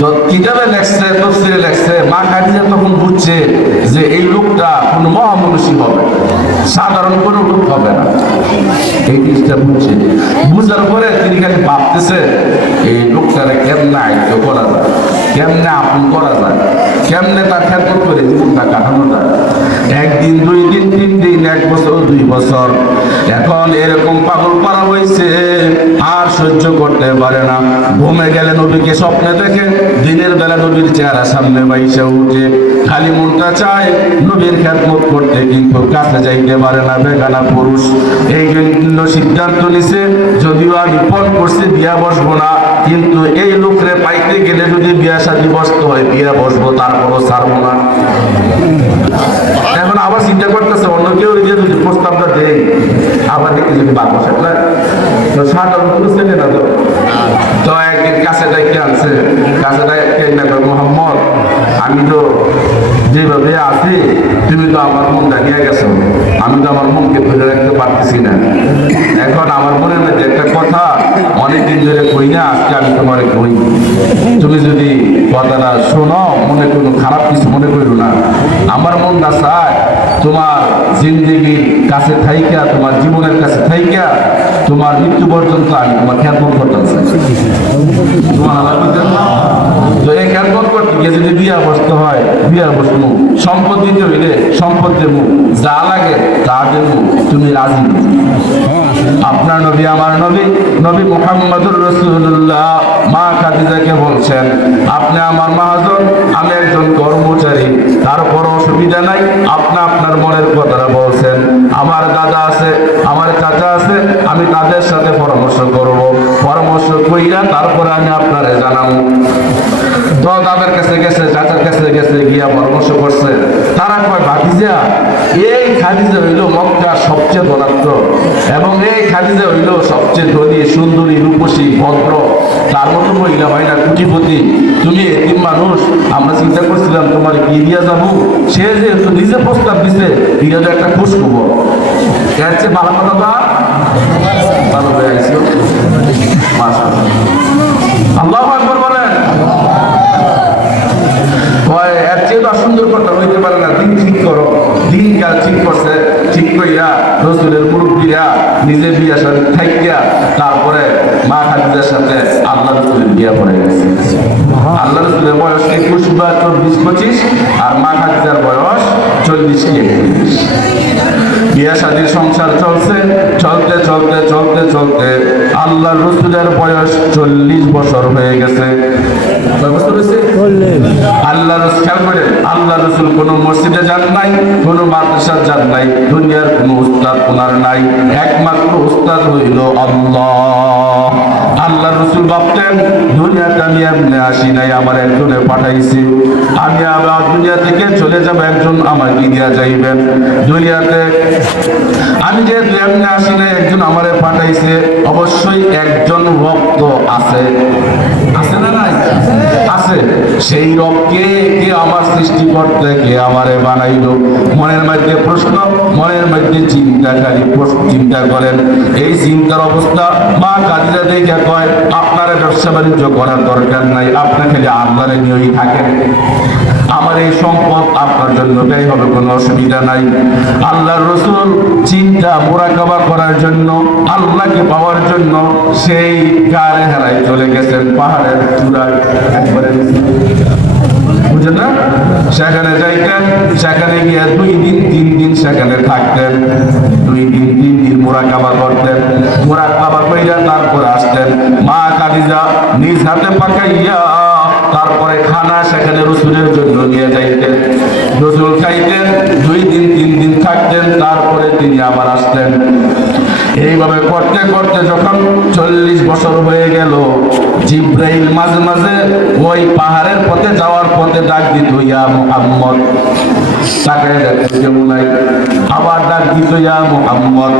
তো কিতাবে লেখছে, তফসিরে লেখছে, মা খাদিজা তখন বুঝছে যে এই লোকটা কোনো মহামনুষী হবে, সাধারণ কোনো লোক হবে না। এই জিনিসটা বুঝছে, বুঝার পরে তিনি খালি ভাবতেছে এই লোকটারে কেমনে আয়ত্ত করা যায়, কেমনে আপন করা যায়, কেমনে তার খেদমত করে জীবনটা কাটানো যায়। 1 দিন, 2 দিন, 3 দিন, 1 বছর, 2 বছর, এখন এরকম পাগল করা হয়েছে, আর সহ্য করতে পারে না। ঘুমে গেলে নবীকে স্বপ্নে দেখে, দিনের বেলা নবীর চেহারা সামনে বাইসে উঠে, খালি মনটা চায় নবীর খেদমত করতে, কিন্তু কাছে যাইতে পারে না, বেগানা পুরুষ। এই জন্য সিদ্ধান্ত নিছে, যদিও আমি পণ করছি বিয়া বসবো না, কিন্তু এই লোকরে পাইতে গেলে যদি বিয়া শাদী বসতে হয় বিয়া বসবো, তারপরও ছাড়বো না। এখন আবার চিন্তা করতেছে অন্য কেউ দিয়ে যদি প্রস্তাবটা দেয়, আবার দেখতে যদি বাকি না তো সাধারণ কোনো ছেলে না। তো একদিন কাছে ডাইকে আনছে, কাছে ডাইকে মোহাম্মদ, আমি তো যেভাবে আছি তুমি তো আমার মনটা নিয়ে গেছো, আমি তো আমার মনকে ধরে রাখতে পারতেছি না। এখন আমার মনের মধ্যে একটা কথা অনেকদিন ধরে কই না, আজকে আমি তোমার কই, তুমি যদি কথাটা শোনো, মনে কোনো খারাপ কিছু মনে করো না। আমার মনটা চায় তোমার জিন্দেগির কাছে থাইকা, তোমার জীবনের কাছে থাইকা, তোমার মৃত্যু পর্যন্ত আমি তোমার খেয়াল করতে চাই। তোমার তো এই খেয়াল করতে গিয়ে যদি বিয়া বসতে হয় বিয়া বসবো, সম্পদ দিতে হইলে সম্পদ দেবো, যা লাগে তা দেবো, তুমি রাজি। আপনার নবী আমার নবী, নবী মুহাম্মদুর রাসূলুল্লাহ মা খাদিজাকে বলছেন, আপনি আমার মহাজন, আমি একজন কর্মচারী, তারপর অসুবিধা নাই, আপনি আপনার মনের কথাটা বলছেন। আমার দাদা আছে, আমার চাচা আছে, আমি তাদের সাথে পরামর্শ করব, পরামর্শ কইরা তারপরে আমি আপনারে জানাবো। তো তাদের কাছে গেছে, চাচার কাছে গেছে, গিয়া পরামর্শ করছে। তারা কয়, ভাতিজা, এই খাদিজা হইল মক্কার সবচেয়ে ধনাত্ম, এবং এই খাদিজা হইল সবচেয়ে ধনী, সুন্দরী, রূপসী, ভদ্র, তার মতো মহিলা হয় না, কোটিপতি। তুমি এতিম মানুষ, আমরা চিন্তা করছিলাম তোমার কি দিয়া যাবো। সে যেহেতু নিজে প্রস্তাব দিছে, এটা তো একটা খুশ খবর। এর চেয়ে ভালো কথা ভালো হয়ে আইসো। আল্লাহু আকবার বলেন। এর চেয়ে তো সুন্দর কথা হইতে পারে না। দিন ঠিক করো, দিন কাল ঠিক করছে, ঠিক কইয়া রসুলের মুরব্বীরা নিজে বিয়া সাথে থাইকিয়া তারপরে মা খাদিজার সাথে আল্লাহ রসুলের বিয়া পড়ে গেছে। আল্লাহ রসুলের বয়স 21 বা 24-25, আর মা খাদিজার বয়স 40 কি 41। বিয়া শাদীর সংসার চলছে, চলতে চলতে চলতে চলতে আল্লাহ রসুলের বয়স 40 বছর হয়ে গেছে। আল্লাহ রসুল খেয়াল করে, আল্লাহ রসুল কোন মসজিদে যান নাই, কোন মাদ্রাসা যান নাই, দুনিয়ার কোন উস্তাদ ওনার নাই, একমাত্র উস্তাদ হইল আল্লাহ। আল্লাহ রসুল ভাবতেন, দুনিয়াতে আমি এমনি আসি নাই, আমার একজনে পাঠাইছি, আমি আবার দুনিয়া থেকে চলে যাব, একজন আমার কি দিয়া যাইবেন। দুনিয়াতে আমি যেহেতু এমনি আসি নাই, একজন আমারে পাঠাইছে, অবশ্যই একজন ভক্ত আছে, আছে না নাই? আছে। সেই রবকে কে আমার সৃষ্টি করতে, কে আমারে বানাইলো? মনের মধ্যে প্রশ্ন, মনের মধ্যে চিন্তা, খালি চিন্তা করেন। এই চিন্তার অবস্থা মা খাদিজা দেখে কয়, আপনার ব্যবসা বাণিজ্য করার দরকার নাই, আপনি খালি আল্লাহরে নিয়েই থাকেন, আমার এই সম্পদ আপনার জন্য ব্যয় হবে, কোনো অসুবিধা নাই। আল্লাহর রাসূল চিন্তা মুরাকাবা করার জন্য, আল্লাহকে পাওয়ার জন্য সেই গায়ে হেরায় চলে গেছেন, পাহাড়ের চূড়ায় একবারে, বুঝলেন না? সেখানে যাইতেন, সেখানে গিয়ে 2 দিন 3 দিন সেখানে থাকতেন, 2 দিন 3 দিন মুরাকাবা করতেন, মুরাকাবা কইরা তারপরে আসতেন। মা খাদিজা নিজ হাতে পাকাইয়া তারপরে খানা সেখানে রসুলের জন্য নিয়ে যাইতেন, রসুল খাইতেন, 2 দিন 3 দিন থাকতেন, তারপরে তিনি আবার আসতেন। এইভাবে করতে করতে যখন 40 বছর হয়ে গেল, জিব্রাইল মাঝে মাঝে ওই পাহাড়ের পথে যাওয়ার পথে ডাক দিত, ইয়া মুহাম্মদ, তাকাই দেখতো কেমন নাই, আবার ডাক দিত, ইয়া মুহাম্মদ,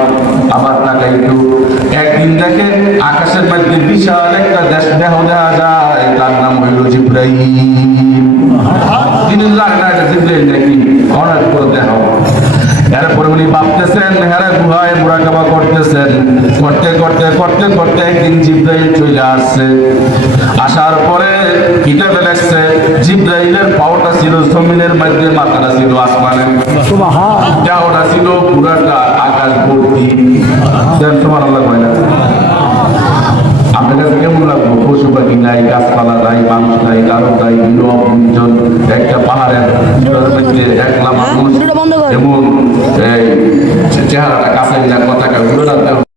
আবার তাকাইতো। একদিন দেখে আকাশের মধ্যে বিশাল একটা দেহ দেখা যায়, তার নাম হইল জিব্রাইল। তিনি জানেন না এটা জিব্রাইল নাকি, অনেক বড় দেহ। এরপরে উনি ভাবতেছেন, হেরা গুহায় মুরাকাবা করতেছেন, করতে করতে করতে করতে একদিন জিব্রাইল চলে আসছে। আসার পরে কিতাবে লেখছে, জিব্রাইলের পাওটা ছিল জমিনের মধ্যে, মাথাটা ছিল আসমানে, দেহটা ছিল পুরাটা আকাশ ভর্তি। সুবহানাল্লাহ কয় না? আপনার কাছে কেমন লাগবো? পশু পাখি নাই, গাছপালা নাই, মানুষ নাই, কারো নাই, নীরব নির্জন একটা পাহাড়ের মধ্যে একলা মানুষ, এমন চেহারাটা কাছে কথা